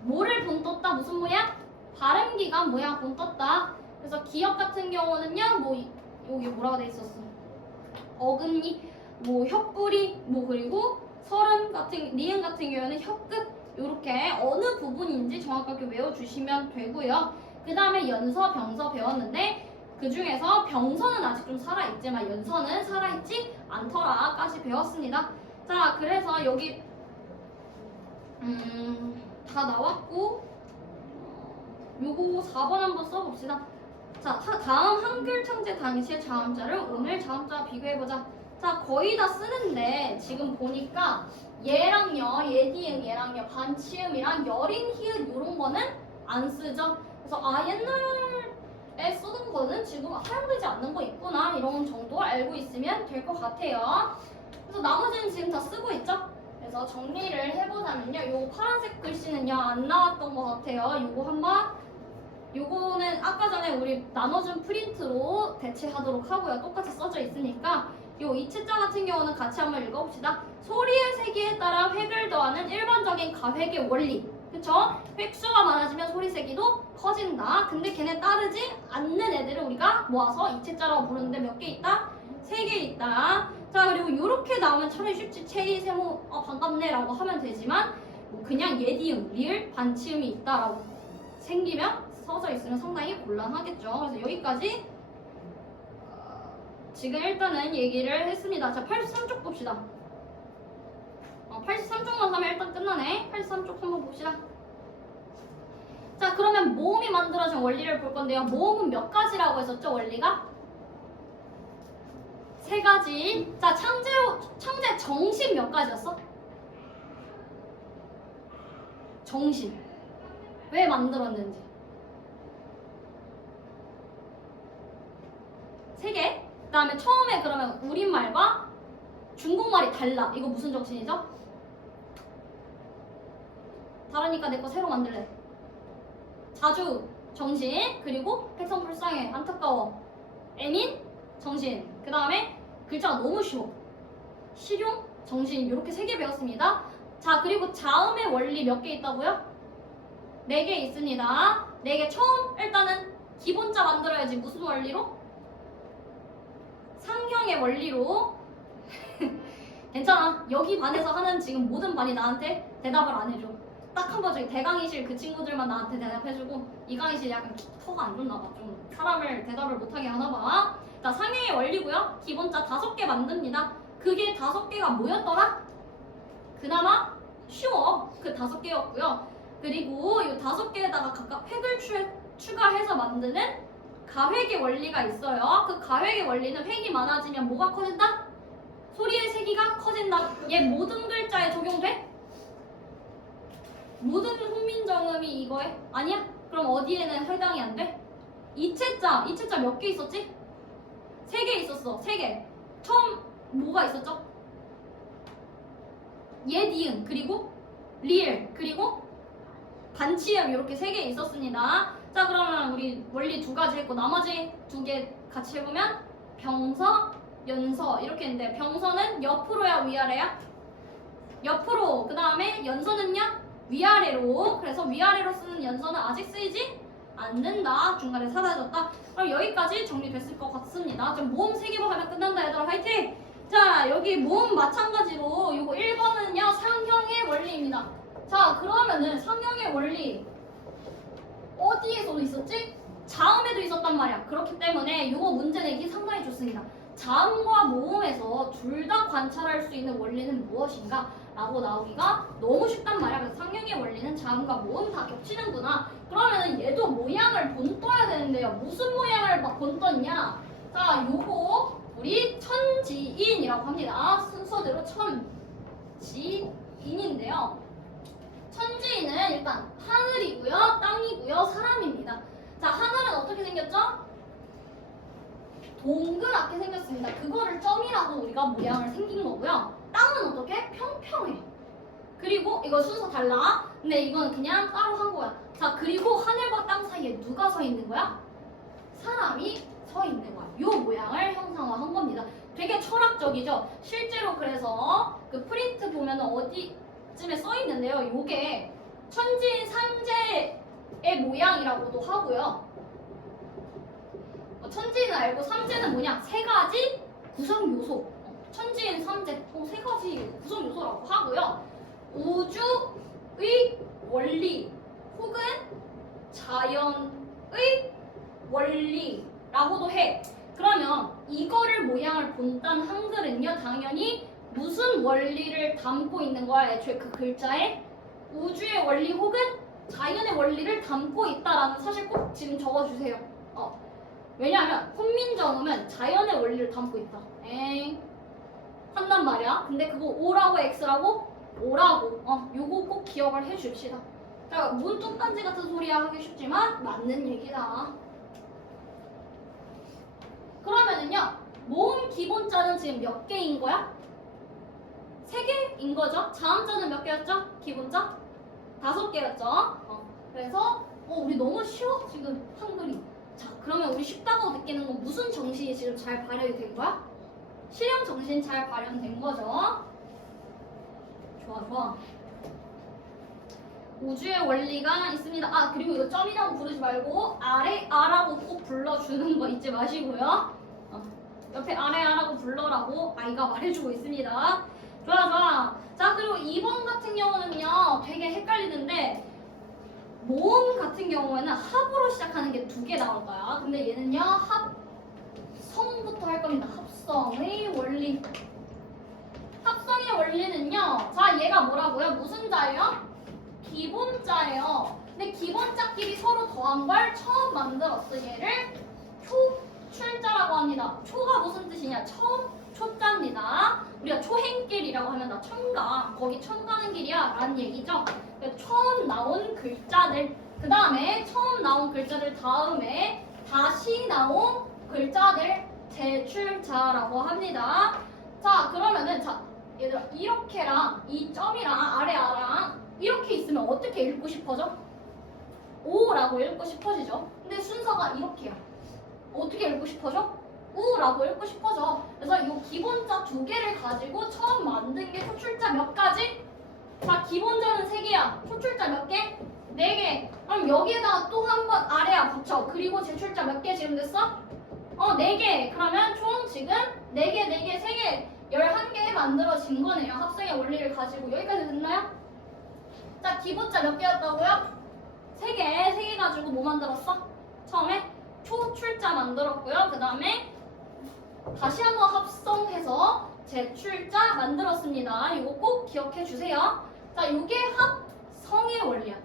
뭐를 본떴다? 무슨 모양? 발음기관 모양 본떴다. 그래서 기역 같은 경우는요, 뭐 여기 뭐라고 돼 있었어? 어금니, 뭐 혀뿌리, 뭐 그리고 설음 같은 니은 같은 경우는 혀끝 이렇게 어느 부분인지 정확하게 외워주시면 되고요. 그 다음에 연서, 병서 배웠는데 그 중에서 병서는 아직 좀 살아있지만 연서는 살아있지 않더라까지 배웠습니다. 자, 그래서 여기 다 나왔고 요거 4번 한번 써봅시다. 자, 다음 한글 창제 당시의 자음자를 오늘 자음자와 비교해보자. 자, 거의 다 쓰는데 지금 보니까 얘랑요, 얘디응 얘랑요, 반치음이랑 여린 히읗 이런 거는 안 쓰죠. 그래서 옛날에 쓰던 거는 지금 사용되지 않는 거 있구나 이런 정도 알고 있으면 될 것 같아요. 그래서 나머지는 지금 다 쓰고 있죠. 그래서 정리를 해보자면요, 요 파란색 글씨는요 안 나왔던 것 같아요. 요거는 아까 전에 우리 나눠준 프린트로 대체하도록 하고요. 똑같이 써져 있으니까 요 이체자 같은 경우는 같이 한번 읽어봅시다. 소리의 세기에 따라 획을 더하는 일반적인 가획의 원리. 그쵸? 획수가 많아지면 소리 세기도 커진다. 근데 걔네 따르지 않는 애들을 우리가 모아서 이체자라고 부르는데 몇 개 있다? 3개 있다. 자, 그리고 요렇게 나오면 차라리 쉽지. 체리, 세모, 반갑네 라고 하면 되지만 뭐 그냥 예디응, 리을, 반치음이 있다라고 생기면 써져 있으면 상당히 곤란하겠죠. 그래서 여기까지 지금 일단은 얘기를 했습니다. 자, 83쪽 봅시다. 83쪽만 하면 일단 끝나네. 83쪽 한번 봅시다. 자, 그러면 모음이 만들어진 원리를 볼 건데요. 모음은 몇 가지라고 했었죠, 원리가? 3가지. 자, 창제 정신 몇 가지였어? 정신. 왜 만들었는지. 3개. 그 다음에 처음에 그러면 우리말과 중국말이 달라. 이거 무슨 정신이죠? 다르니까 내 거 새로 만들래. 자주 정신, 그리고 백성 불쌍해, 안타까워, 애민 정신. 그 다음에 글자가 너무 쉬워. 실용 정신. 이렇게 3개 배웠습니다. 자, 그리고 자음의 원리 몇 개 있다고요? 4개 있습니다. 4개. 처음 일단은 기본자 만들어야지. 무슨 원리로? 상형의 원리로. 괜찮아. 여기 반에서 하는 지금 모든 반이 나한테 대답을 안 해줘. 딱 한 번 저기 대강의실 그 친구들만 나한테 대답해주고, 이강의실 약간 터가 안 좋나 봐. 좀 사람을 대답을 못하게 하나 봐. 자, 상형의 원리고요. 기본자 5개 만듭니다. 그게 5개가 뭐였더라? 그나마 쉬워. 그 5개였고요. 그리고 이 5개에다가 각각 획을 추가해서 만드는 가획의 원리가 있어요. 그 가획의 원리는 획이 많아지면 뭐가 커진다? 소리의 세기가 커진다. 얘 모든 글자에 적용돼? 모든 훈민정음이 이거에? 아니야? 그럼 어디에는 해당이 안 돼? 이체자 몇 개 있었지? 3개 있었어. 3개. 처음 뭐가 있었죠? 예, 니은, 그리고 리을, 그리고 반치음 이렇게 3개 있었습니다. 자, 그러면 우리 원리 2가지 했고 나머지 2개 같이 해보면 병서, 연서 이렇게 했는데, 병서는 옆으로야 위아래야? 옆으로. 그 다음에 연서는요? 위아래로. 그래서 위아래로 쓰는 연서는 아직 쓰이지 않는다. 중간에 사라졌다. 그럼 여기까지 정리됐을 것 같습니다. 좀 모음 3개만 하면 끝난다 얘들아. 화이팅! 자, 여기 모음 마찬가지로 요거 1번은요 상형의 원리입니다. 자, 그러면은 상형의 원리 어디에서도 있었지? 자음에도 있었단 말이야. 그렇기 때문에 요거 문제 내기 상당히 좋습니다. 자음과 모음에서 둘 다 관찰할 수 있는 원리는 무엇인가? 라고 나오기가 너무 쉽단 말이야. 그래서 상형의 원리는 자음과 모음 다 겹치는구나. 그러면은 얘도 모양을 본떠야 되는데요. 무슨 모양을 본떴냐? 자, 요거 우리 천지인이라고 합니다. 순서대로 천지인인데요. 천지인은 일단 하늘이고요, 땅이고요, 사람입니다. 자, 하늘은 어떻게 생겼죠? 동그랗게 생겼습니다. 그거를 점이라고 우리가 모양을 생긴 거고요. 땅은 어떻게? 평평해. 그리고 이거 순서 달라. 근데 이거는 그냥 따로 한 거야. 자, 그리고 하늘과 땅 사이에 누가 서 있는 거야? 사람이 서 있는 거야. 요 모양을 형상화한 겁니다. 되게 철학적이죠? 실제로 그래서 그 프린트 보면 어디쯤에 써 있는데요. 요게 천지인 삼재의 모양이라고도 하고요. 천지는 알고 삼재는 뭐냐? 세 가지 구성 요소. 천지인 삼재, 세 가지 구성 요소라고 하고요. 우주의 원리 혹은 자연의 원리라고도 해. 그러면 이거를 모양을 본딴 한글은요, 당연히 무슨 원리를 담고 있는 거야? 애초에 그 글자에 우주의 원리 혹은 자연의 원리를 담고 있다라는 사실 꼭 지금 적어주세요. 왜냐하면 훈민정음은 자연의 원리를 담고 있다. 한단 말이야. 근데 그거 O라고 X라고? O라고. 요거 꼭 기억을 해줍시다. 자, 뭔 뚱딴지 같은 소리야 하기 쉽지만 맞는 얘기다. 그러면은요, 모음 기본자는 지금 몇 개인 거야? 3개인 거죠? 자음자는 몇 개였죠? 기본자? 5개였죠? 그래서 우리 너무 쉬워 지금 한글이. 자, 그러면 우리 쉽다고 느끼는 건 무슨 정신이 지금 잘 발현이 된 거야? 실용 정신 잘 발현된 거죠? 좋아, 좋아. 우주의 원리가 있습니다. 그리고 이거 점이라고 부르지 말고 아래 아라고 꼭 불러주는 거 잊지 마시고요. 옆에 아래 아라고 불러라고 아이가 말해주고 있습니다. 좋아, 좋아. 자, 그리고 2번 같은 경우는요, 되게 헷갈리는데 모음 같은 경우에는 합으로 시작하는 게 2개 나올 거야. 근데 얘는요, 합성부터 할 겁니다. 합성의 원리. 합성의 원리는요, 자, 얘가 뭐라고요? 무슨 자예요? 기본자예요. 근데 기본자끼리 서로 더한 걸 처음 만들었어. 얘를 초출자라고 합니다. 초가 무슨 뜻이냐? 처음 초자입니다. 우리가 초행길이라고 하면 나 천가, 거기 천 가는 길이야 라는 얘기죠. 처음 나온 글자들, 그 다음에 처음 나온 글자들 다음에 다시 나온 글자들 제출자라고 합니다. 자, 그러면은 자, 얘들아, 이렇게랑 이 점이랑 아래 아랑 이렇게 있으면 어떻게 읽고 싶어져? 오라고 읽고 싶어지죠. 근데 순서가 이렇게야. 어떻게 읽고 싶어져? 우라고 읽고 싶어져. 그래서 이 기본자 2개를 가지고 처음 만든 게 초출자 몇 가지? 자, 기본자는 3개야. 초출자 몇 개? 4개. 그럼 여기에다가 또 한 번 아래야 붙여. 그리고 제출자 몇 개 지금 됐어? 4개. 그러면 총 지금 4개, 4개, 3개, 11개 만들어진 거네요. 합성의 원리를 가지고. 여기까지 됐나요? 자, 기본자 몇 개였다고요? 3개. 3개 가지고 뭐 만들었어? 처음에 초출자 만들었고요. 그 다음에 다시 한번 합성해서 제출자 만들었습니다. 이거 꼭 기억해 주세요. 자, 이게 합성의 원리야.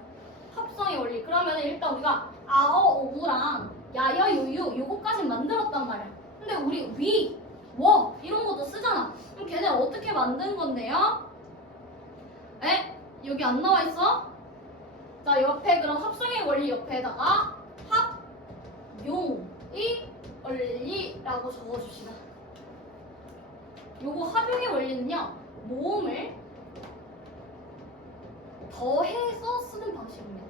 합성의 원리. 그러면 일단 우리가 아어, 오구랑 야여, 유유 요거까지 만들었단 말이야. 근데 우리 위, 워 이런 것도 쓰잖아. 그럼 걔네 어떻게 만든 건데요? 여기 안 나와 있어? 자, 옆에 그럼 합성의 원리 옆에다가 합용의 원리라고 적어줍시다. 요거 합용의 원리는요, 모음을 더해서 쓰는 방식입니다.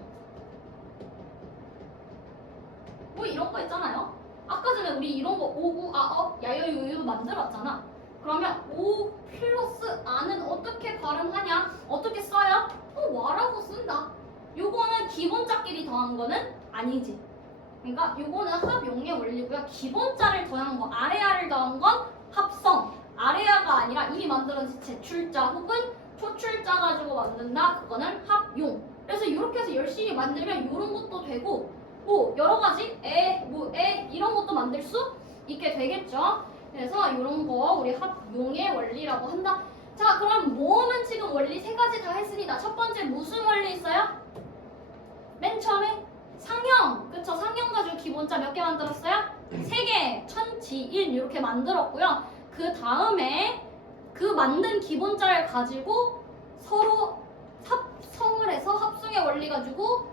뭐 이런 거 있잖아요. 아까 전에 우리 이런 거 오구, 아어, 야여유유 만들었잖아. 그러면 오 플러스 아는 어떻게 발음하냐? 어떻게 써요? 와라고 쓴다. 요거는 기본자끼리 더한 거는 아니지. 그러니까 요거는 합용의 원리고요. 기본자를 더한 거, 아래아를 더한 건 합성. 아래아가 아니라 이미 만들어진 제출자 혹은 초출자 가지고 만든다. 그거는 합용. 그래서 이렇게 해서 열심히 만들면 이런 것도 되고 뭐 여러 가지 이런 것도 만들 수 있게 되겠죠. 그래서 이런 거 우리 합용의 원리라고 한다. 자, 그럼 모음은 지금 원리 3가지 다 했습니다. 첫 번째 무슨 원리 있어요? 맨 처음에 상형. 그쵸? 상형 가지고 기본자 몇 개 만들었어요? 3개, 천지일 이렇게 만들었고요. 그 다음에 그 만든 기본자를 가지고 서로 합성을 해서 합성의 원리 가지고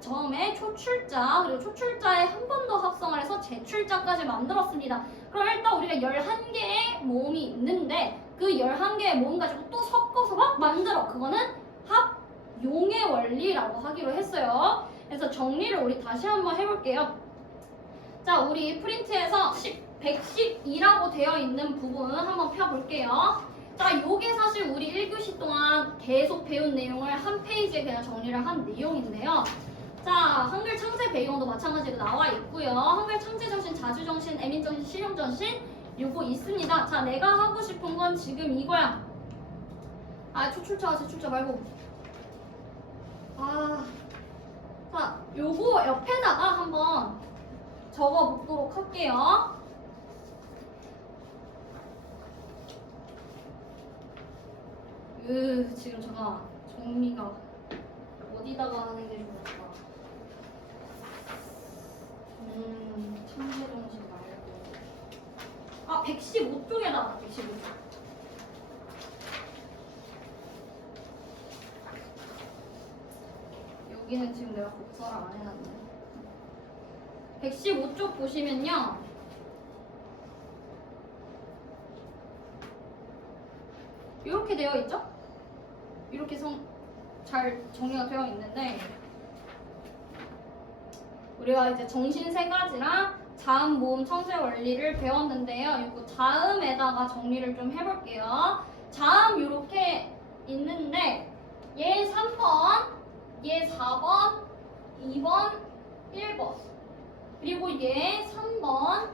처음에 초출자, 그리고 초출자에 한 번 더 합성을 해서 제출자까지 만들었습니다. 그럼 일단 우리가 11개의 모음이 있는데 그 11개의 모음 가지고 또 섞어서 막 만들어. 그거는 용의 원리라고 하기로 했어요. 그래서 정리를 우리 다시 한번 해볼게요. 자, 우리 프린트에서 112라고 되어 있는 부분 한번 펴볼게요. 자, 요게 사실 우리 1교시 동안 계속 배운 내용을 한 페이지에 그냥 정리를 한 내용인데요. 자, 한글 창제 배경도 마찬가지로 나와 있고요. 한글 창제 정신, 자주 정신, 애민 정신, 실용 정신 요거 있습니다. 자, 내가 하고 싶은 건 지금 이거야. 아, 초출자, 제출자 말고. 자, 요거 옆에다가 한번 적어 보도록 할게요. 지금 잠깐 정리가 어디다가 하는 게 좋을까? 창제 정신 말고. 115쪽에다가 115쪽. 여기는 지금 내가 복사를 안 해놨네. 115쪽 보시면요. 이렇게 되어 있죠? 이렇게 잘 정리가 되어 있는데 우리가 이제 정신 세 가지랑 자음, 모음, 청제 원리를 배웠는데요. 이거 자음에다가 정리를 좀 해볼게요. 자음 이렇게 있는데 얘 3번, 얘 4번, 2번, 1번 그리고 얘 3번,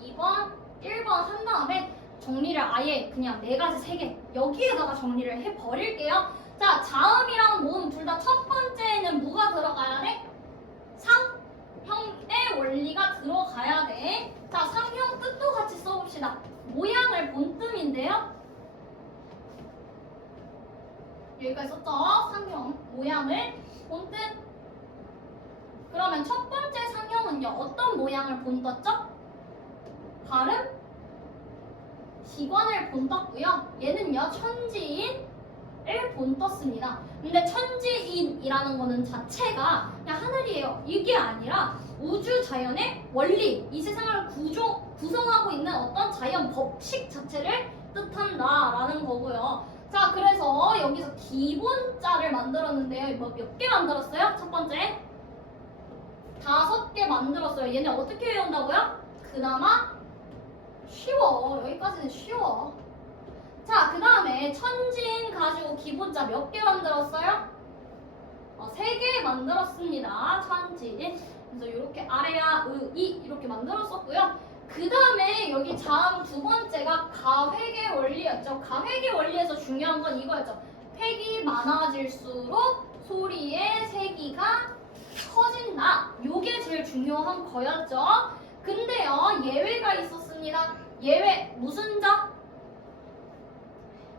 2번, 1번 한 다음에 정리를 아예 그냥 네 가지 세 개 여기에다가 정리를 해버릴게요. 자, 자음이랑 모음 둘 다 첫 번째는 뭐가 들어가야 돼? 상형의 원리가 들어가야 돼. 자, 상형 뜻도 같이 써봅시다. 모양을 본 뜸인데요. 여기까지 썼죠? 상형 모양을 본 뜸. 그러면 첫 번째 상형은요. 어떤 모양을 본떴죠? 발음, 기관을 본떴고요. 얘는요. 천지인을 본떴습니다. 근데 천지인이라는 거는 자체가 그냥 하늘이에요. 이게 아니라 우주 자연의 원리, 이 세상을 구성하고 있는 어떤 자연 법칙 자체를 뜻한다라는 거고요. 자, 그래서 여기서 기본자를 만들었는데요. 몇 개 만들었어요? 첫 번째 5개 만들었어요. 얘네 어떻게 외운다고요? 그나마 쉬워. 여기까지는 쉬워. 자, 그 다음에 천진 가지고 기본자 몇 개 만들었어요? 3개 만들었습니다. 천진. 그래서 이렇게 아래야, 이 이렇게 만들었었고요. 그 다음에 여기 자음 두 번째가 가획의 원리였죠. 가획의 원리에서 중요한 건 이거였죠. 획이 많아질수록 소리의 세기가 커진다. 요게 제일 중요한 거였죠. 근데요, 예외가 있었습니다. 예외, 무슨 자?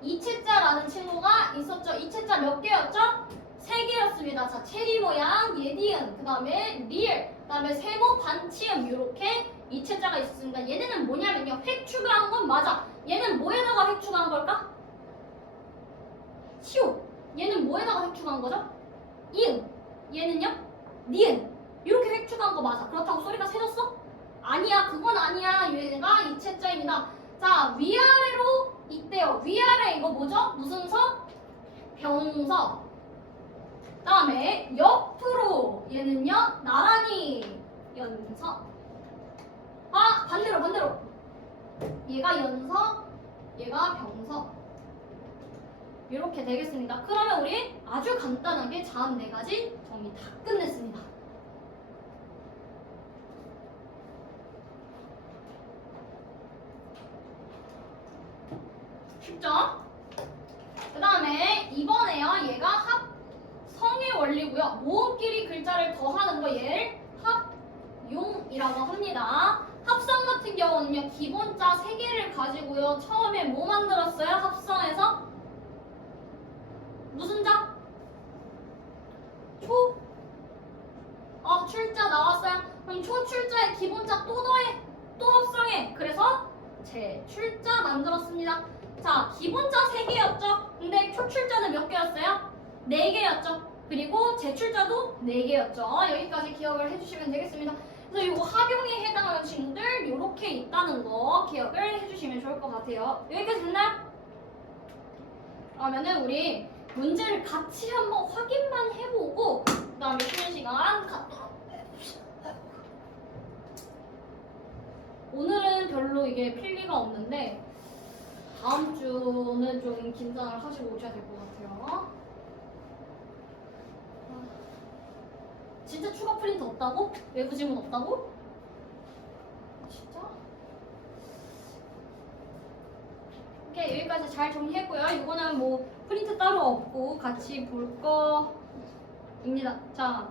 이체자라는 친구가 있었죠. 이체자 몇 개였죠? 3개였습니다. 자, 체리 모양, 예디은, 그 다음에 리을, 그 다음에 세모, 반치음 이렇게 이체자가 있었습니다. 얘네는 뭐냐면요. 획 추가한 건 맞아. 얘는 뭐에다가 획 추가한 걸까? 시오. 얘는 뭐에다가 획 추가한 거죠? 이응. 얘는요? 니은. 이렇게 획 추가한 거 맞아. 그렇다고 소리가 세졌어? 아니야. 그건 아니야. 얘가 이체자입니다. 자, 위아래로 있대요. 위아래 이거 뭐죠? 무슨 서? 병서. 그 다음에 옆으로 얘는요. 나란히 연서. 반대로. 얘가 연서, 얘가 병서. 이렇게 되겠습니다. 그러면 우리 아주 간단하게 자음 4가지 정리 다 끝냈습니다. 쉽죠? 그 다음에 이번에요. 얘가 합성의 원리고요. 모음끼리 글자를 더하는 거 얘를 합용이라고 합니다. 합성 같은 경우는요. 기본자 3개를 가지고요. 처음에 뭐 만들었어요? 합성에서? 무슨 자? 출자 나왔어요. 그럼 초출자에 기본자 또 더해. 또 합성해. 그래서 제출자 만들었습니다. 자, 기본자 3개였죠? 근데 초출자는 몇 개였어요? 4개였죠? 그리고 제출자도 4개였죠? 여기까지 기억을 해주시면 되겠습니다. 그래서 이거 합용에 해당하는 친구들 이렇게 있다는 거 기억을 해주시면 좋을 것 같아요. 여기까지 됐나요? 그러면은 우리 문제를 같이 한번 확인만 해보고 그 다음에 쉬는 시간 갖도록. 오늘은 별로 이게 필리가 없는데 다음 주는 좀 긴장을 하시고 오셔야 될 것 같아요. 진짜 추가 프린트 없다고? 외부 지문 없다고? 진짜? 오케이, 여기까지 잘 정리했고요. 이거는 뭐 프린트 따로 없고 같이 볼 거입니다. 자,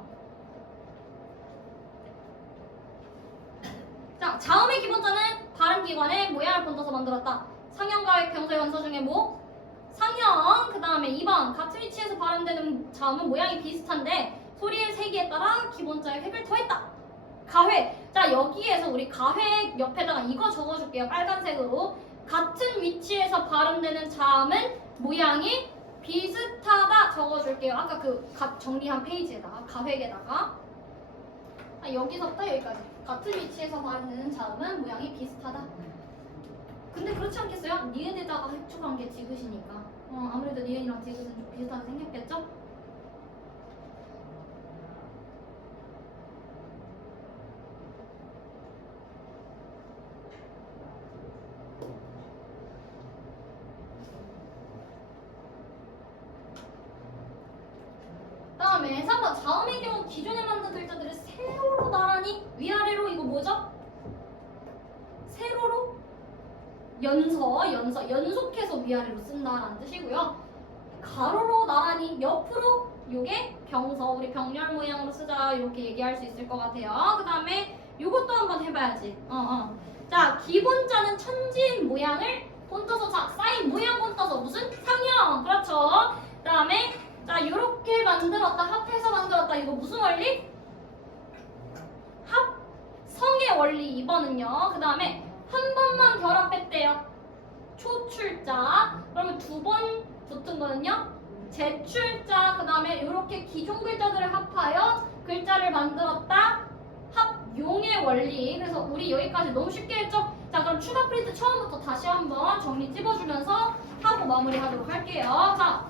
자음의 기본자는 발음 기관의 모양을 본떠서 만들었다. 상형과의 병소의 원서 중에 뭐? 상형. 그 다음에 2번 같은 위치에서 발음되는 자음은 모양이 비슷한데 소리의 세기에 따라 기본자의 획을 더했다. 가획. 자, 여기에서 우리 가획 옆에다가 이거 적어줄게요. 빨간색으로. 같은 위치에서 발음되는 자음은 모양이 비슷하다 적어줄게요. 아까 그 정리한 페이지에다가 가획에다가 여기서부터 여기까지 같은 위치에서 발음되는 자음은 모양이 비슷하다. 근데 그렇지 않겠어요? 니은에다가 획축한 게 디귿이니까 아무래도 니은이랑 디귿은 좀 비슷하게 생겼겠죠? 다음에 3번 자음의 경우 기존에 만든 글자들을 세로로 나란히 위아래로 이거 뭐죠? 세로로 연속해서 위아래로 쓴다라는 뜻이고요. 가로로 나란히 옆으로 요게 병서 우리 병렬 모양으로 쓰자 이렇게 얘기할 수 있을 것 같아요. 그 다음에 요것도 한번 해봐야지. 자, 기본자는 천지인 모양을 본떠서 사인 모양 본떠서 무슨 상형. 그렇죠. 그 다음에 자, 요렇게 만들었다. 합해서 만들었다. 이거 무슨 원리? 합성의 원리 2번은요. 그 다음에 한 번만 결합했대요. 초출자. 그러면 두 번 붙은 거는요. 제출자. 그 다음에 요렇게 기존 글자들을 합하여 글자를 만들었다. 합용의 원리. 그래서 우리 여기까지 너무 쉽게 했죠? 자, 그럼 추가 프린트 처음부터 다시 한번 정리 찝어주면서 하고 마무리하도록 할게요. 자,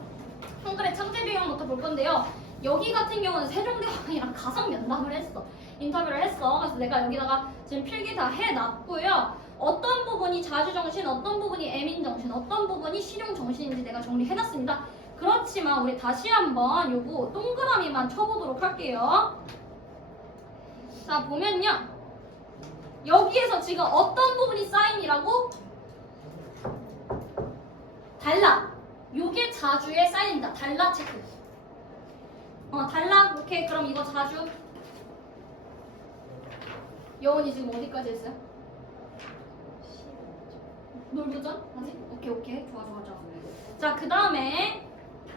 한글의 창제 비용부터 볼 건데요. 여기 같은 경우는 세종대왕이랑 가상 면담을 했어. 인터뷰를 했어. 그래서 내가 여기다가 지금 필기 다 해놨고요. 어떤 부분이 자주정신, 어떤 부분이 애민정신, 어떤 부분이 실용정신인지 내가 정리해놨습니다. 그렇지만 우리 다시 한번 요거 동그라미만 쳐보도록 할게요. 자, 보면요. 여기에서 지금 어떤 부분이 사인이라고? 달라. 요게 자주에 쌓인다. 달라 체크. 달라. 오케이. 그럼 이거 자주. 여운이 지금 어디까지 했어요? 놀부전? 아직? 오케이. 좋아. 자, 그 다음에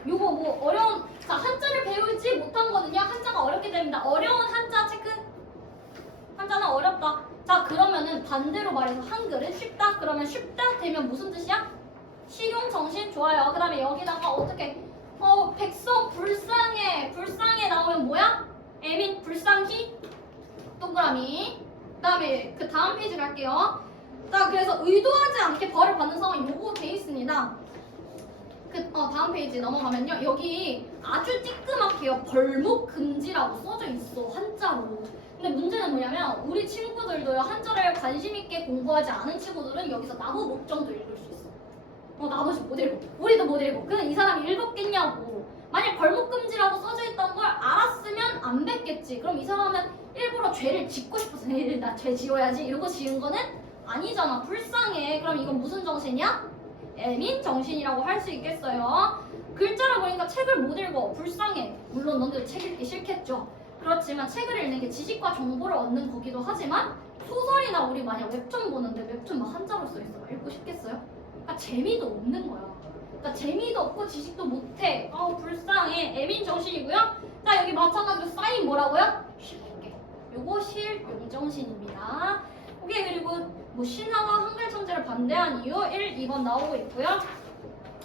요거 뭐 어려운, 자, 한자를 배우지 못한 거는요. 한자가 어렵게 됩니다. 어려운 한자 체크. 한자는 어렵다. 자, 그러면은 반대로 말해서 한글은 쉽다. 그러면 쉽다 되면 무슨 뜻이야? 실용정신. 좋아요. 그 다음에 여기다가 어떻게 백성 불쌍해 나오면 뭐야? 애민 불쌍히 동그라미. 그 다음에 그 다음 페이지 갈게요. 자, 그래서 의도하지 않게 벌을 받는 상황 요거 돼 있습니다. 다음 페이지 넘어가면요. 여기 아주 찌끄맣게요. 벌목 금지라고 써져 있어. 한자로. 근데 문제는 뭐냐면 우리 친구들도요. 한자를 관심 있게 공부하지 않은 친구들은 여기서 나무 목정도 읽을 수 있어. 나머지 못 읽어. 우리도 못 읽어. 그럼 이 사람이 읽었겠냐고. 만약 벌목금지라고 써져 있던 걸 알았으면 안 뱉겠지. 그럼 이 사람은 일부러 죄를 짓고 싶어서 나 죄 지어야지 이러고 지은 거는 아니잖아. 불쌍해. 그럼 이건 무슨 정신이야? 애민 정신이라고 할 수 있겠어요. 글자를 보니까 책을 못 읽어. 불쌍해. 물론 너네도 책 읽기 싫겠죠. 그렇지만 책을 읽는 게 지식과 정보를 얻는 거기도 하지만 소설이나 우리 만약 웹툰 보는데 웹툰 막 한자로 써 있어. 읽고 싶겠어요? 그러니까 재미도 없는 거야. 그러니까 재미도 없고 지식도 못해. 불쌍해. 애민 정신이고요. 자, 여기 마찬가지로 사인 뭐라고요? 쉽게. 요거 실용정신입니다. 오케이. 그리고 뭐 신화가 한글 천재를 반대한 이유 1, 2번 나오고 있고요.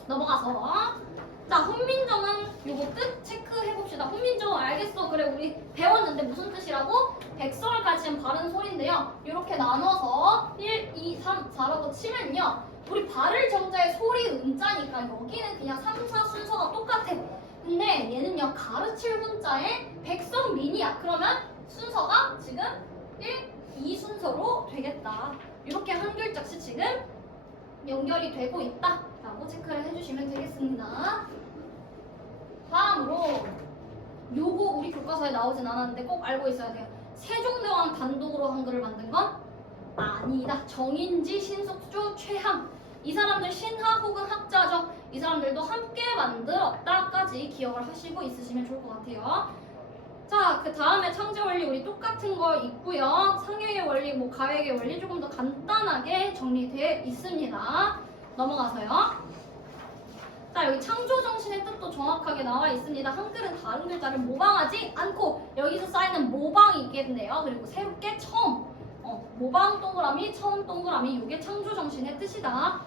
넘어가서 자, 훈민정음 요거 뜻 체크해봅시다. 훈민정음 알겠어. 그래, 우리 배웠는데 무슨 뜻이라고? 백성을 가진 바른 소리인데요. 이렇게 나눠서 1, 2, 3, 4라고 치면요. 우리 발을 정자의 소리 음자니까 여기는 그냥 3, 4 순서가 똑같아. 근데 얘는요 가르칠 문자에 백성 미니야. 그러면 순서가 지금 1, 2 순서로 되겠다. 이렇게 한 글자씩 지금 연결이 되고 있다라고 체크를 해주시면 되겠습니다. 다음으로 요거 우리 교과서에 나오진 않았는데 꼭 알고 있어야 돼요. 세종대왕 단독으로 한글을 만든 건 아니다. 정인지, 신숙주, 최항 이 사람들 신하 혹은 학자죠. 이 사람들도 함께 만들었다까지 기억을 하시고 있으시면 좋을 것 같아요. 자, 그 다음에 창제 원리 우리 똑같은 거 있고요. 상형의 원리, 뭐 가획의 원리 조금 더 간단하게 정리되어 있습니다. 넘어가서요. 자, 여기 창조 정신의 뜻도 정확하게 나와 있습니다. 한글은 다른 글자를 모방하지 않고 여기서 쌓이는 모방이 있겠네요. 그리고 새롭게 처음, 모방 동그라미, 처음 동그라미 이게 창조 정신의 뜻이다.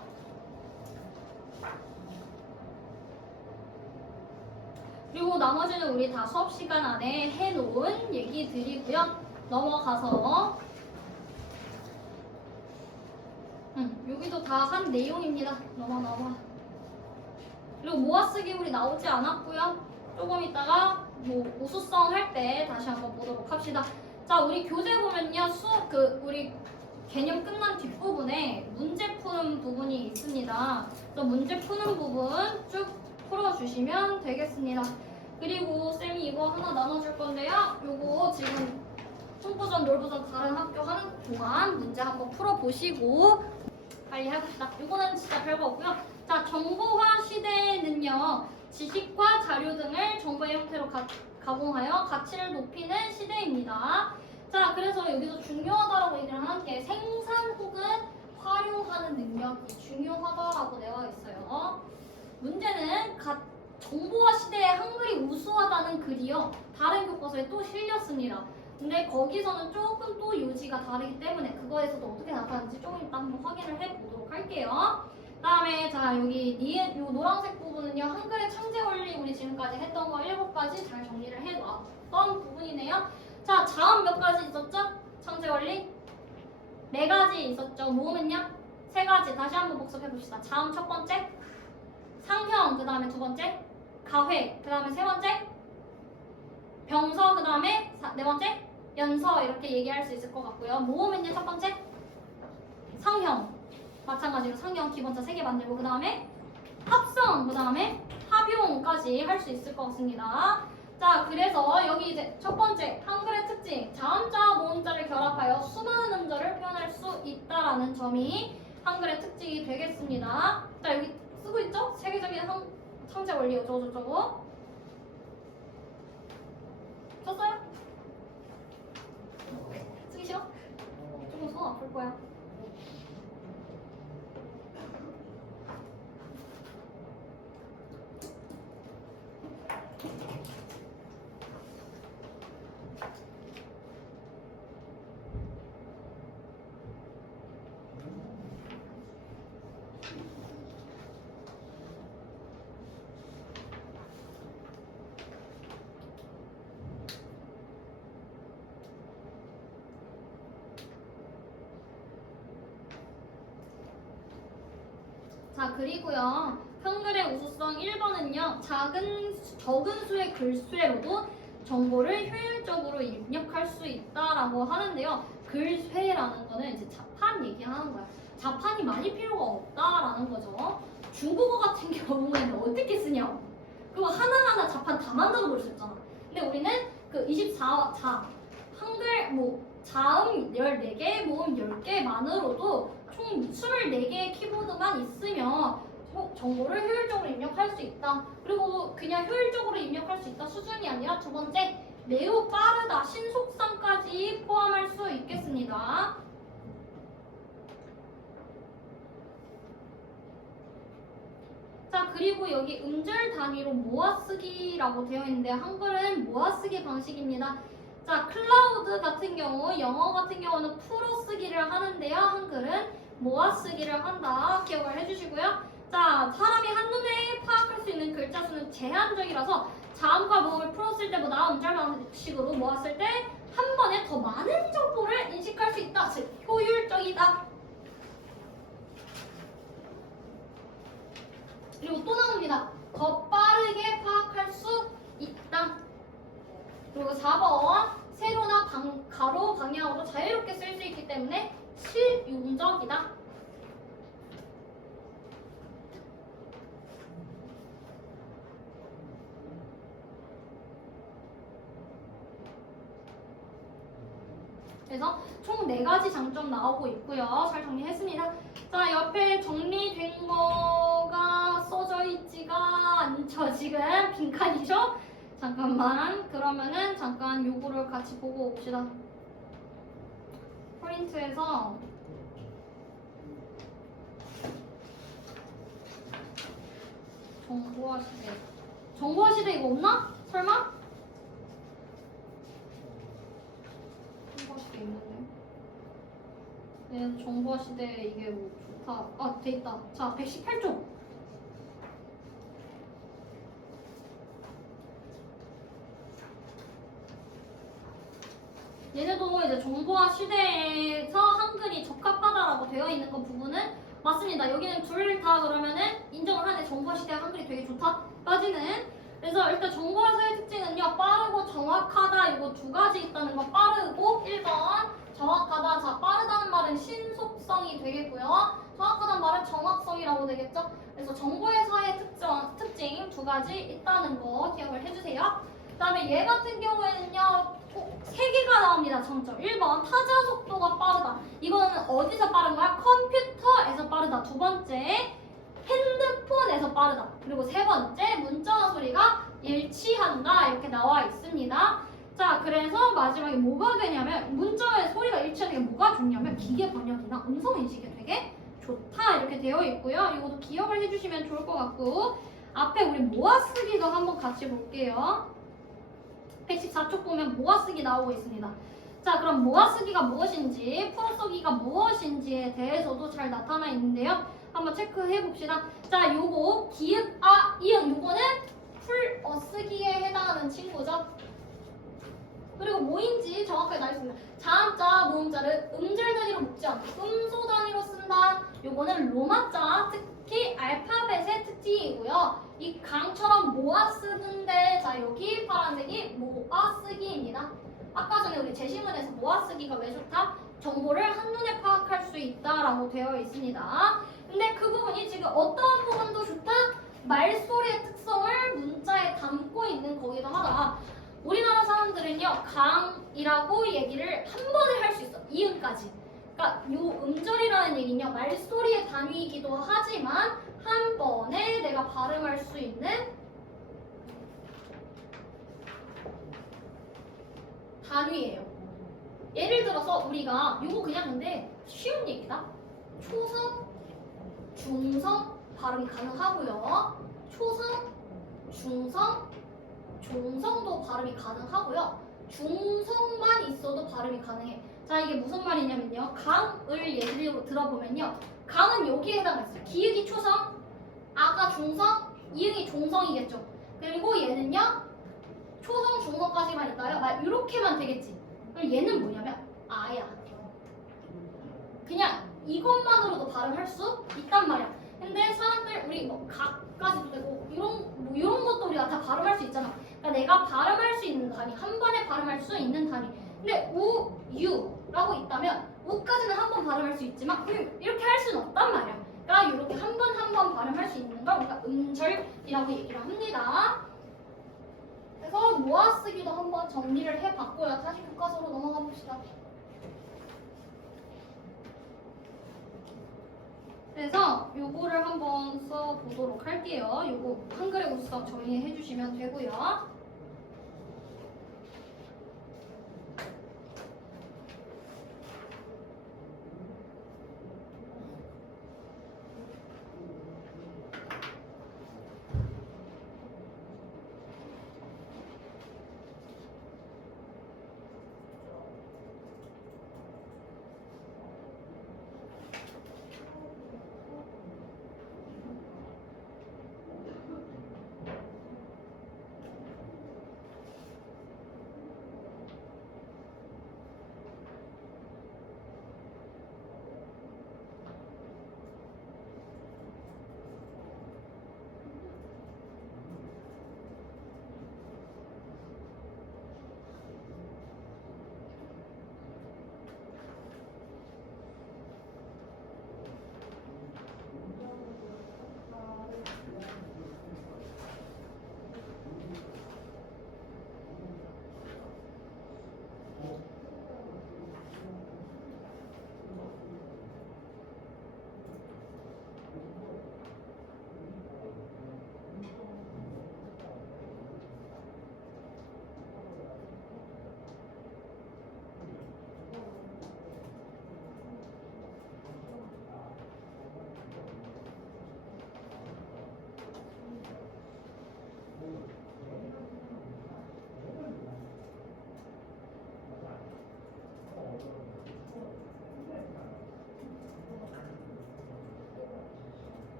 그리고 나머지는 우리 다 수업 시간 안에 해놓은 얘기들이고요. 넘어가서 여기도 다 한 내용입니다. 넘어가. 그리고 모아쓰기 우리 나오지 않았고요. 조금 있다가 뭐 우수성 할 때 다시 한번 보도록 합시다. 자, 우리 교재 보면요. 수업 우리 개념 끝난 뒷부분에 문제 푸는 부분이 있습니다. 또 문제 푸는 부분 쭉 풀어주시면 되겠습니다. 그리고 쌤이 이거 하나 나눠줄 건데요. 요거 지금 총버전, 롤버전 다른 학교 하는 동안 문제 한번 풀어보시고 빨리 해봅시다. 요거는 진짜 별거 없고요. 자, 정보화 시대에는요. 지식과 자료 등을 정보의 형태로 가공하여 가치를 높이는 시대입니다. 자, 그래서 여기서 중요하다라고 얘기를 하는 게 생산 혹은 활용하는 능력이 중요하다라고 되어 있어요. 문제는 정보화 시대에 한글이 우수하다는 글이요. 다른 교과서에 또 실렸습니다. 근데 거기서는 조금 또 요지가 다르기 때문에 그거에서도 어떻게 나타나는지 조금 이따 한번 확인을 해보도록 할게요. 다음에 자 여기 요 노란색 부분은요. 한글의 창제 원리 우리 지금까지 했던 거 7가지 잘 정리를 해놨던 부분이네요. 자, 자음 몇 가지 있었죠? 창제 원리 4가지 있었죠. 모음은요? 3가지. 다시 한번 복습해봅시다. 자음 첫 번째, 상형 그 다음에 두 번째, 가회 그 다음에 세 번째, 병서 그 다음에 네 번째, 연서 이렇게 얘기할 수 있을 것 같고요. 모음은요 첫 번째, 상형 마찬가지로 상형 기본자 3개 만들고 그 다음에 합성 그 다음에 합용까지 할 수 있을 것 같습니다. 자, 그래서 여기 이제 첫 번째 한글의 특징 자음자와 모음자를 결합하여 수많은 음절을 표현할 수 있다라는 점이 한글의 특징이 되겠습니다. 자, 여기 쓰고 있죠? 세계적인 창제 원리 어쩌고저쩌고 썼어요? 쓰기 싫어? 조금 손 아플 거야. 자, 그리고요. 한글의 우수성 1번은요. 적은 수의 글쇠로도 정보를 효율적으로 입력할 수 있다라고 하는데요. 글쇠라는 거는 이제 자판 얘기하는 거야. 자판이 많이 필요가 없다라는 거죠. 중국어 같은 경우에는 어떻게 쓰냐? 그거 하나하나 자판 다 만들어 볼 수 있잖아. 근데 우리는 그 24자 한글 자음 14개, 모음 10개만으로도 총 24개의 키보드만 있으면 정보를 효율적으로 입력할 수 있다. 그리고 그냥 효율적으로 입력할 수 있다 수준이 아니라 두 번째, 매우 빠르다, 신속성까지 포함할 수 있겠습니다. 자, 그리고 여기 음절 단위로 모아쓰기라고 되어 있는데 한글은 모아쓰기 방식입니다. 자, 클라우드 같은 경우, 영어 같은 경우는 풀어쓰기를 하는데요. 한글은 모아쓰기를 한다. 기억을 해주시고요. 자, 사람이 한눈에 파악할 수 있는 글자 수는 제한적이라서 자음과 모음을 풀었을 때보다 음절 방식으로 모았을 때 한 번에 더 많은 정보를 인식할 수 있다. 즉, 효율적이다. 그리고 또 나옵니다. 더 빠르게 파악할 수 있다. 그리고 4번 세로나 가로 방향으로 자유롭게 쓸 수 있기 때문에 실용적이다. 그래서 총 4가지 장점 나오고 있고요. 잘 정리했습니다. 자, 옆에 정리된 거가 써져 있지가 않죠. 지금 빈칸이죠? 잠깐만. 그러면은 잠깐 요거를 같이 보고 옵시다. 프린트에서 정보화 시대. 정보화 시대 이거 없나? 설마? 정보화 시대 있는데. 네, 정보화 시대 이게 뭐 좋다. 아, 돼 있다. 자, 118쪽. 얘네도 이제 정보화 시대에서 한글이 적합하다라고 되어 있는 그 부분은 맞습니다. 여기는 둘 다 그러면은 인정을 하네. 정보화 시대 한글이 되게 좋다까지는. 그래서 일단 정보화서의 특징은요. 빠르고 정확하다. 이거 2가지 있다는 거. 빠르고 1번 정확하다. 자, 빠르다는 말은 신속성이 되겠고요. 정확하다는 말은 정확성이라고 되겠죠. 그래서 정보회사의 특징 2가지 있다는 거 기억을 해주세요. 그 다음에 얘 같은 경우에는요. 3개가 나옵니다. 장점. 1번 타자 속도가 빠르다. 이거는 어디서 빠른 거야? 컴퓨터에서 빠르다. 2번째 핸드폰에서 빠르다. 그리고 3번째 문자와 소리가 일치한다. 이렇게 나와 있습니다. 자, 그래서 마지막에 뭐가 되냐면 문자와 소리가 일치하는 게 뭐가 좋냐면 기계 번역이나 음성 인식이 되게 좋다. 이렇게 되어 있고요. 이것도 기억을 해주시면 좋을 것 같고 앞에 우리 모아쓰기도 한번 같이 볼게요. 114쪽 보면 모아쓰기 나오고 있습니다. 자, 그럼 모아쓰기가 무엇인지, 풀어쓰기가 무엇인지에 대해서도 잘 나타나 있는데요. 한번 체크해 봅시다. 자, 요거 기읍, 이응 요거는 풀어쓰기에 해당하는 친구죠. 그리고 뭐인지 정확하게 나와 있습니다. 자음자, 모음자를 음절 단위로 묶지 않고 음소 단위로 쓴다. 요거는 로마자, 특히 알파벳의 특징이고요. 이 강처럼 모아 쓰는데 자 여기 파란색이 모아 쓰기입니다. 아까 전에 우리 제시문에서 모아 쓰기가 왜 좋다? 정보를 한눈에 파악할 수 있다라고 되어 있습니다. 근데 그 부분이 지금 어떤 부분도 좋다? 말소리의 특성을 문자에 담고 있는 거기도 하다. 우리나라 사람들은요 강이라고 얘기를 한 번에 할 수 있어. 이음까지. 그러니까 요 음절이라는 얘기는요 말소리의 단위이기도 하지만 한 번에 내가 발음할 수 있는 단위예요. 예를 들어서 우리가 요거 그냥 근데 쉬운 얘기다. 초성, 중성 발음이 가능하고요. 초성, 중성, 중성도 발음이 가능하고요. 중성만 있어도 발음이 가능해. 자, 이게 무슨 말이냐면요. 강을 예시로 들어보면요. 강은 여기에 해당했어요. 기역이 초성, 아가 중성, 이응이 종성이겠죠. 그리고 얘는요. 초성, 중성까지만 있다요. 막 이렇게만 되겠지. 그럼 얘는 뭐냐면 아야. 그냥 이것만으로도 발음할 수 있단 말이야. 근데 사람들 우리 뭐 각까지도 되고 이런 것도 우리가 다 발음할 수 있잖아. 그러니까 내가 발음할 수 있는 단위, 한 번에 발음할 수 있는 단위. 근데 우, 유라고 있다면 우까지는 한 번 발음할 수 있지만 이렇게 할 수는 없단 말이야. 그러니까 이렇게 한 번 발음할 수 있는 걸 우리가 음절이라고 얘기를 합니다. 그래서 모아쓰기도 한번 정리를 해봤고요. 다시 교과서로 넘어가 봅시다. 그래서 요거를 한번 써보도록 할게요. 요거 한글의 우수석 정리해 주시면 되고요.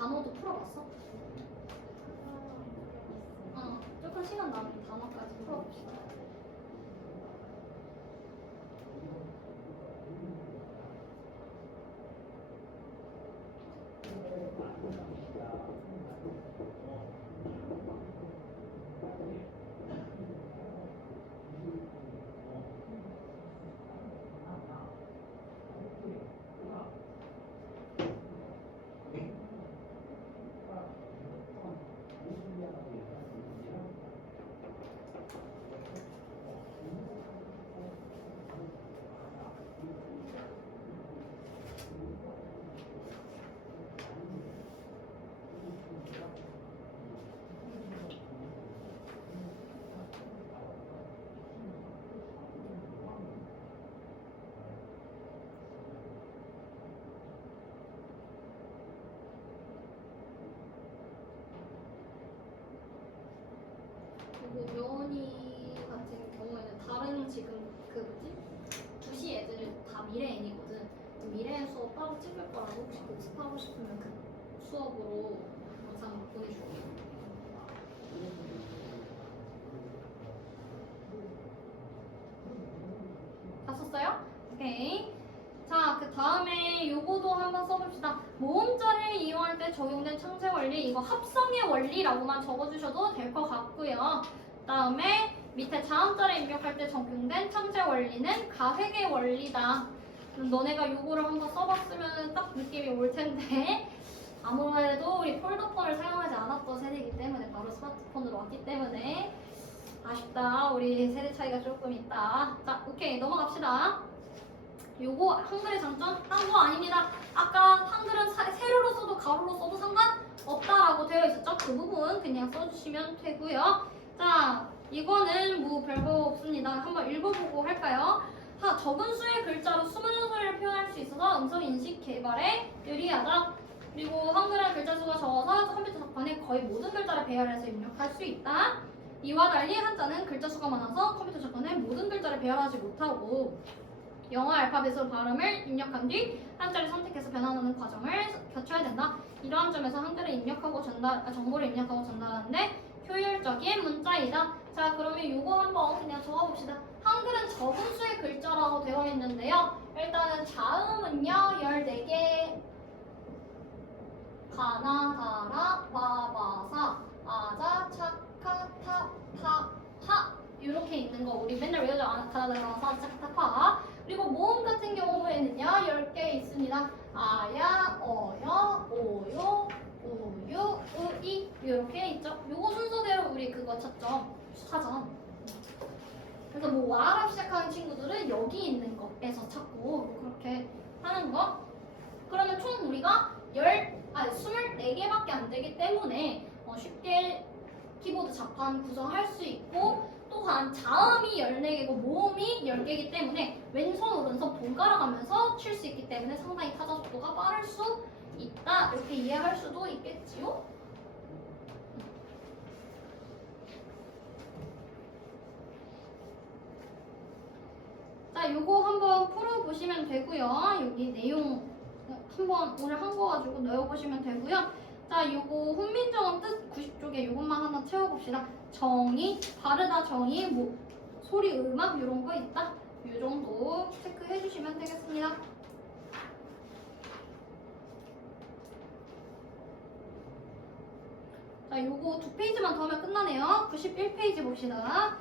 단어도 풀어봤어? 조금 시간 남은 단어까지 풀어봅시다. 그리고 면이 같은 경우에는 다른 지금 그 뭐지? 두시 애들은 다 미래엔이거든. 미래엔 수업 따로 찍을 거라서 혹시 복습하고 싶으면 그 수업으로 영상 보내줄게. 다 썼어요? 오케이. 자, 그 다음에 요거도 한번 써봅시다. 모음자를 이용할 때 적용된 창제 원리, 이거 합성의 원리라고만 적어주셔도 될 것 같고요. 다음에 밑에 자음자를 입력할 때 적용된 창제 원리는 가획의 원리다. 너네가 요거를 한번 써봤으면 딱 느낌이 올 텐데 아무래도 우리 폴더폰을 사용하지 않았던 세대이기 때문에 바로 스마트폰으로 왔기 때문에 아쉽다. 우리 세대 차이가 조금 있다. 자, 오케이 넘어갑시다. 요거 한글의 장점? 한거 아닙니다. 아까 한글은 세로로 써도 가로로 써도 상관없다라고 되어 있었죠? 그 부분 그냥 써주시면 되고요. 자, 이거는 뭐 별거 없습니다. 한번 읽어보고 할까요? 적은 수의 글자로 수많은 소리를 표현할 수 있어서 음성 인식 개발에 유리하다. 그리고 한글은 글자 수가 적어서 컴퓨터 작판에 거의 모든 글자를 배열해서 입력할 수 있다. 이와 달리 한자는 글자 수가 많아서 컴퓨터 작판에 모든 글자를 배열하지 못하고 영어 알파벳으로 발음을 입력한 뒤 한자를 선택해서 변환하는 과정을 거쳐야 된다. 이러한 점에서 한글을 입력하고 정보를 입력하고 전달하는데 효율적인 문자이다. 자, 그러면 요거 한번 그냥 적어봅시다. 한글은 적은 수의 글자라고 되어 있는데요. 일단은 자음은요 14개. 가나, 다라, 바바사, 아자, 차카, 타 이렇게 있는 거 우리 맨날 외우죠. 가나, 다라, 바사, 차카, 타. 그리고 모음 같은 경우에는요 10개 있습니다. 아야, 어여, 오요, 우유, 우이 이렇게 있죠. 요거 순서대로 우리 그거 찾죠. 사전. 그래서 뭐 와라 시작하는 친구들은 여기 있는 거에서 찾고 그렇게 하는 거. 그러면 총 우리가 24개밖에 안 되기 때문에 쉽게 키보드 자판 구성할 수 있고 또한 자음이 14개고 모음이 10개이기 때문에 왼손 오른손 번갈아 가면서 칠 수 있기 때문에 상당히 타자 속도가 빠를 수 있다. 이렇게 이해할 수도 있겠지요? 자, 요거 한번 풀어보시면 되고요. 여기 내용 한번 오늘 한 거 가지고 넣어보시면 되고요. 자, 요거 훈민정음 뜻 90쪽에 요것만 하나 채워봅시다. 정의, 바르다 정의, 뭐 소리, 음악 이런 거 있다. 요 정도 체크해 주시면 되겠습니다. 자, 요거 2페이지만 더 하면 끝나네요. 91페이지 봅시다.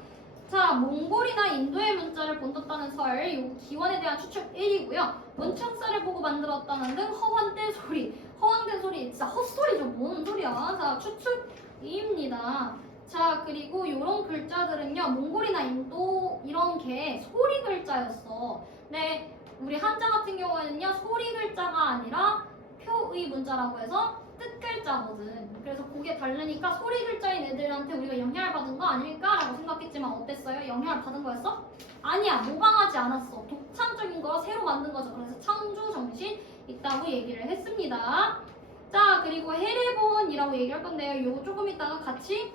자, 몽골이나 인도의 문자를 본떴다는 설, 요 기원에 대한 추측 1이고요. 문창사를 보고 만들었다는 등 허황된 소리, 허황된 소리, 진짜 헛소리죠. 뭔 소리야. 자, 추측 2입니다. 자, 그리고 요런 글자들은요, 몽골이나 인도 이런 게 소리 글자였어. 네, 우리 한자 같은 경우에는요, 소리 글자가 아니라 표의 문자라고 해서 뜻 글자거든. 그래서 그게 다르니까 소리 글자인 애들한테 우리가 영향을 받은 거 아닐까? 라고 생각했지만 어땠어요? 영향을 받은 거였어? 아니야. 모방하지 않았어. 독창적인 거 새로 만든 거죠. 그래서 창조 정신 있다고 얘기를 했습니다. 자, 그리고 헤레본이라고 얘기할 건데요. 요거 조금 이따가 같이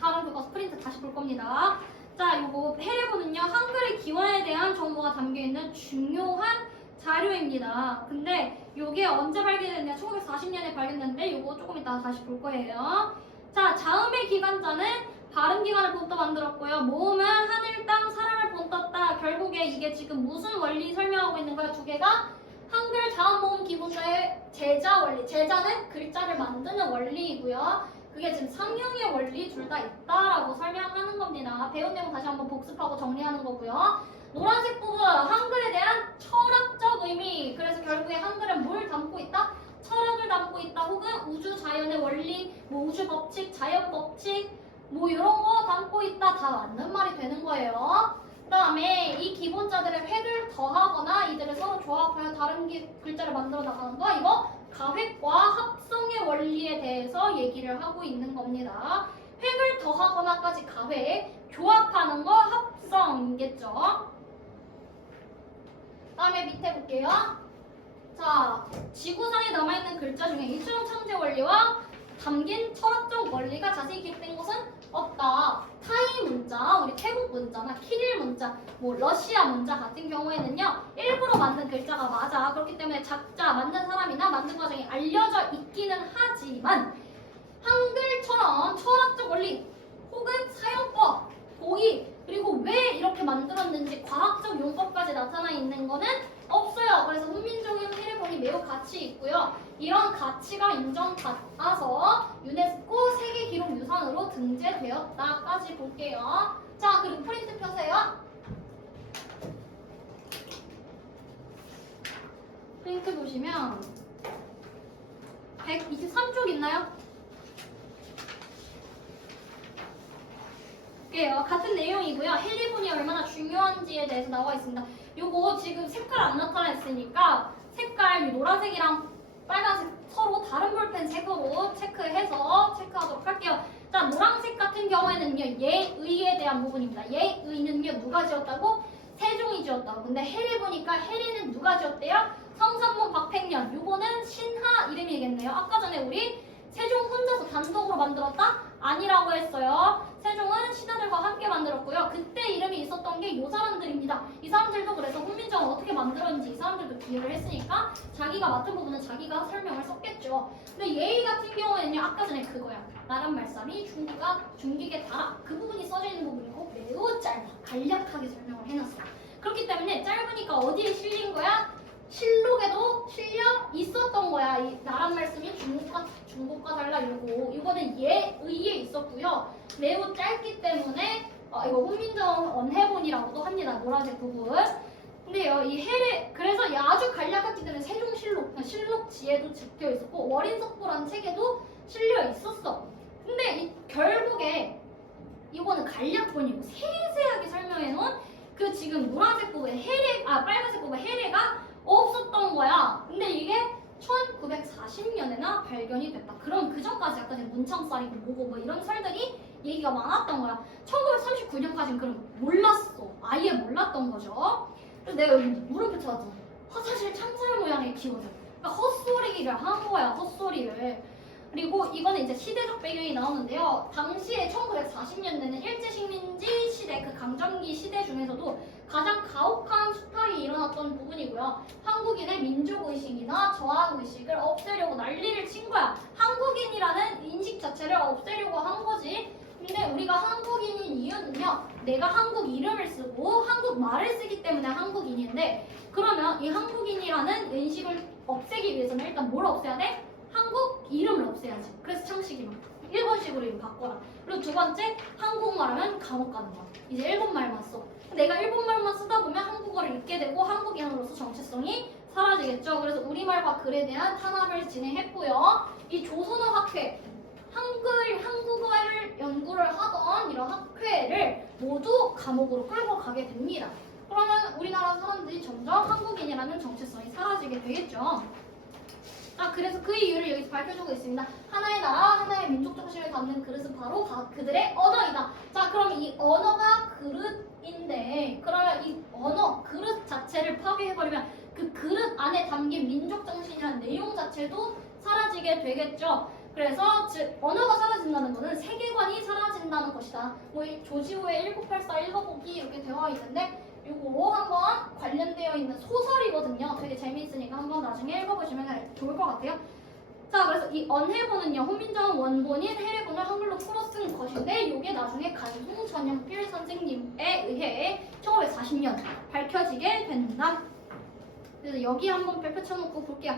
다른 그거 스프린트 다시 볼 겁니다. 자, 요거 헤레본은요. 한글의 기원에 대한 정보가 담겨있는 중요한 자료입니다. 근데 이게 언제 발견됐냐? 1940년에 발견됐는데 이거 조금 이따 다시 볼 거예요. 자, 자음의 기관자는 발음 기관을 본떠 만들었고요. 모음은 하늘, 땅, 사람을 본떴다. 결국에 이게 지금 무슨 원리 설명하고 있는 거야? 두 개가 한글 자음 모음 기본자의 제자 원리. 제자는 글자를 만드는 원리이고요. 그게 지금 상형의 원리 둘 다 있다라고 설명하는 겁니다. 배운 내용 다시 한번 복습하고 정리하는 거고요. 노란색 부분 한글에 대한 철학적 의미. 그래서 결국에 한글은 뭘 담고 있다? 철학을 담고 있다. 혹은 우주 자연의 원리, 뭐 우주 법칙, 자연 법칙, 뭐 이런 거 담고 있다. 다 맞는 말이 되는 거예요. 그 다음에 이 기본자들의 획을 더하거나 이들을 서로 조합하여 다른 글자를 만들어 나가는 거, 이거 가획과 합성의 원리에 대해서 얘기를 하고 있는 겁니다. 획을 더하거나까지 가획, 조합하는 거 합성이겠죠. 다음에 밑에 볼게요. 자, 지구상에 남아있는 글자 중에 이처럼 창제 원리와 담긴 철학적 원리가 자세히 기록된 것은 없다. 타이 문자, 우리 태국 문자나 키릴 문자, 뭐 러시아 문자 같은 경우에는요, 일부러 만든 글자가 맞아. 그렇기 때문에 작자, 만든 사람이나 만든 과정이 알려져 있기는 하지만 한글처럼 철학적 원리 혹은 사용법, 고의, 그리고 왜 이렇게 만들었는지 과학적 용법까지 나타나 있는 거는 없어요. 그래서 훈민정음 해례본이 매우 가치 있고요. 이런 가치가 인정받아서 유네스코 세계기록유산으로 등재되었다까지 볼게요. 자, 그리고 프린트 펴세요. 프린트 보시면 123쪽 있나요? 볼게요. 같은 내용이고요. 해리본이 얼마나 중요한지에 대해서 나와 있습니다. 요거 지금 색깔 안 나타났으니까 색깔 노란색이랑 빨간색 서로 다른 볼펜 색으로 체크해서 체크하도록 할게요. 자, 노란색 같은 경우에는요, 예의에 대한 부분입니다. 예의는요, 누가 지었다고? 세종이 지었다고. 근데 해리 보니까 해리는 누가 지었대요? 성산문 박팽년. 요거는 신하 이름이겠네요. 아까 전에 우리 세종 혼자서 단독으로 만들었다? 아니라고 했어요. 세종은 신하들과 함께 만들었고요. 그때 이름이 있었던 게 이 사람들입니다. 이 사람들도 그래서 훈민정음 어떻게 만들었는지 이 사람들도 기여를 했으니까 자기가 맡은 부분은 자기가 설명을 썼겠죠. 근데 예의 같은 경우에는요, 아까 전에 그거야. 나란 말씀이 중기게 달아. 그 부분이 써져 있는 부분이고 매우 짧아. 간략하게 설명을 해놨어. 그렇기 때문에 짧으니까 어디에 실린 거야? 실록에도 실려 있었던 거야. 이 나란 말씀이 중국과 달라 이러고 이거는 예의에 있었고요. 매우 짧기 때문에 이거 훈민정음 언해본이라고도 합니다. 노란색 부분. 근데요, 이 해례 그래서 아주 간략했기 때문에 세종실록, 실록지에도 적혀 있었고 월인석보라는 책에도 실려 있었어. 근데 결국에 이거는 간략본이고 세세하게 설명해 놓은 그 지금 노란색 부분에 빨간색 부분에 해례가 없었던 거야. 근데 이게 1940년에나 발견이 됐다. 그럼 그 전까지 아까 전에 문창살이고 뭐고 뭐 이런 설들이 얘기가 많았던 거야. 1939년까지는 그럼 몰랐어. 아예 몰랐던 거죠. 그래서 내가 여기 물음표 찾았잖아. 화사실 창살 모양의 키워드. 그러니까 헛소리를 한 거야. 헛소리를. 그리고 이거는 이제 시대적 배경이 나오는데요. 당시에 1940년대는 일제식민지 시대, 그 강점기 시대 중에서도 가장 가혹한 수탈이 일어났던 부분이고요. 한국인의 민족의식이나 저항의식을 없애려고 난리를 친 거야. 한국인이라는 인식 자체를 없애려고 한 거지. 근데 우리가 한국인인 이유는요, 내가 한국 이름을 쓰고 한국 말을 쓰기 때문에 한국인인데, 그러면 이 한국인이라는 인식을 없애기 위해서는 일단 뭘 없애야 돼? 한국 이름을 없애야지. 그래서 창식이만 일본식으로 이름 바꿔라. 그리고 두 번째, 한국말하면 감옥 가는 거야. 이제 일본말만 써. 내가 일본말만 쓰다 보면 한국어를 읽게 되고 한국인으로서 정체성이 사라지겠죠. 그래서 우리말과 글에 대한 탄압을 진행했고요. 이 조선어 학회, 한국어를 연구를 하던 이런 학회를 모두 감옥으로 끌고 가게 됩니다. 그러면 우리나라 사람들이 점점 한국인이라는 정체성이 사라지게 되겠죠. 그래서 그 이유를 여기서 밝혀주고 있습니다. 하나의 나라, 하나의 민족 정신을 담는 그릇은 바로 그들의 언어이다. 자, 그럼 이 언어가 그릇인데, 그러면 이 언어, 그릇 자체를 파괴해버리면 그 그릇 안에 담긴 민족 정신이라는 내용 자체도 사라지게 되겠죠. 그래서 즉 언어가 사라진다는 것은 세계관이 사라진다는 것이다. 뭐 조지오의 1984 읽어보기 이렇게 되어 있는데 요거 한번 관련되어 있는 소설이거든요. 되게 재미있으니까 한번 나중에 읽어보시면 좋을 것 같아요. 자, 그래서 이 언해본은요, 훈민정음 원본인 해례본을 한글로 풀어 쓴 것인데, 이게 나중에 간송 전영필 선생님에 의해 1940년 밝혀지게 된다. 그래서 여기 한번 펼쳐놓고 볼게요.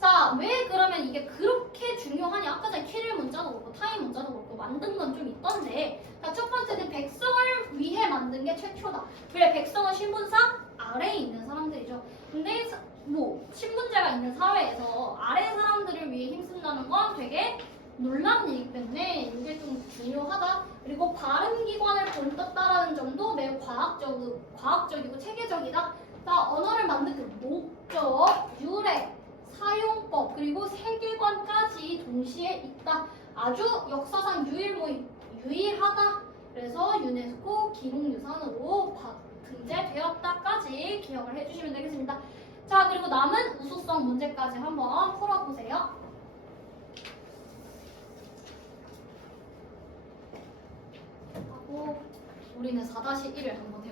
자, 왜 그러면 이게 그렇게 중요하냐? 아까 전에 키릴 문자도 그렇고 타임 문자도 그렇고 만든 건 좀 있던데, 자, 첫 번째는 백성을 위해 만든 게 최초다. 왜? 백성은 신분상 아래에 있는 사람들이죠. 근데 뭐 신분제가 있는 사회에서 아래 사람들을 위해 힘쓴다는 건 되게 놀라운 일이기 때문에 이게 좀 중요하다. 그리고 발음기관을 본떴다라는 점도 매우 과학적이고 체계적이다. 자, 언어를 만든 그 목적, 유래, 사용법, 그리고 세계관까지 동시에 있다. 아주 역사상 유일하다. 그래서 유네스코 기록유산으로 등재되었다까지 기억을 해주시면 되겠습니다. 자, 그리고 남은 우수성 문제까지 한번 풀어보세요. 하고 우리는 4-1을 한번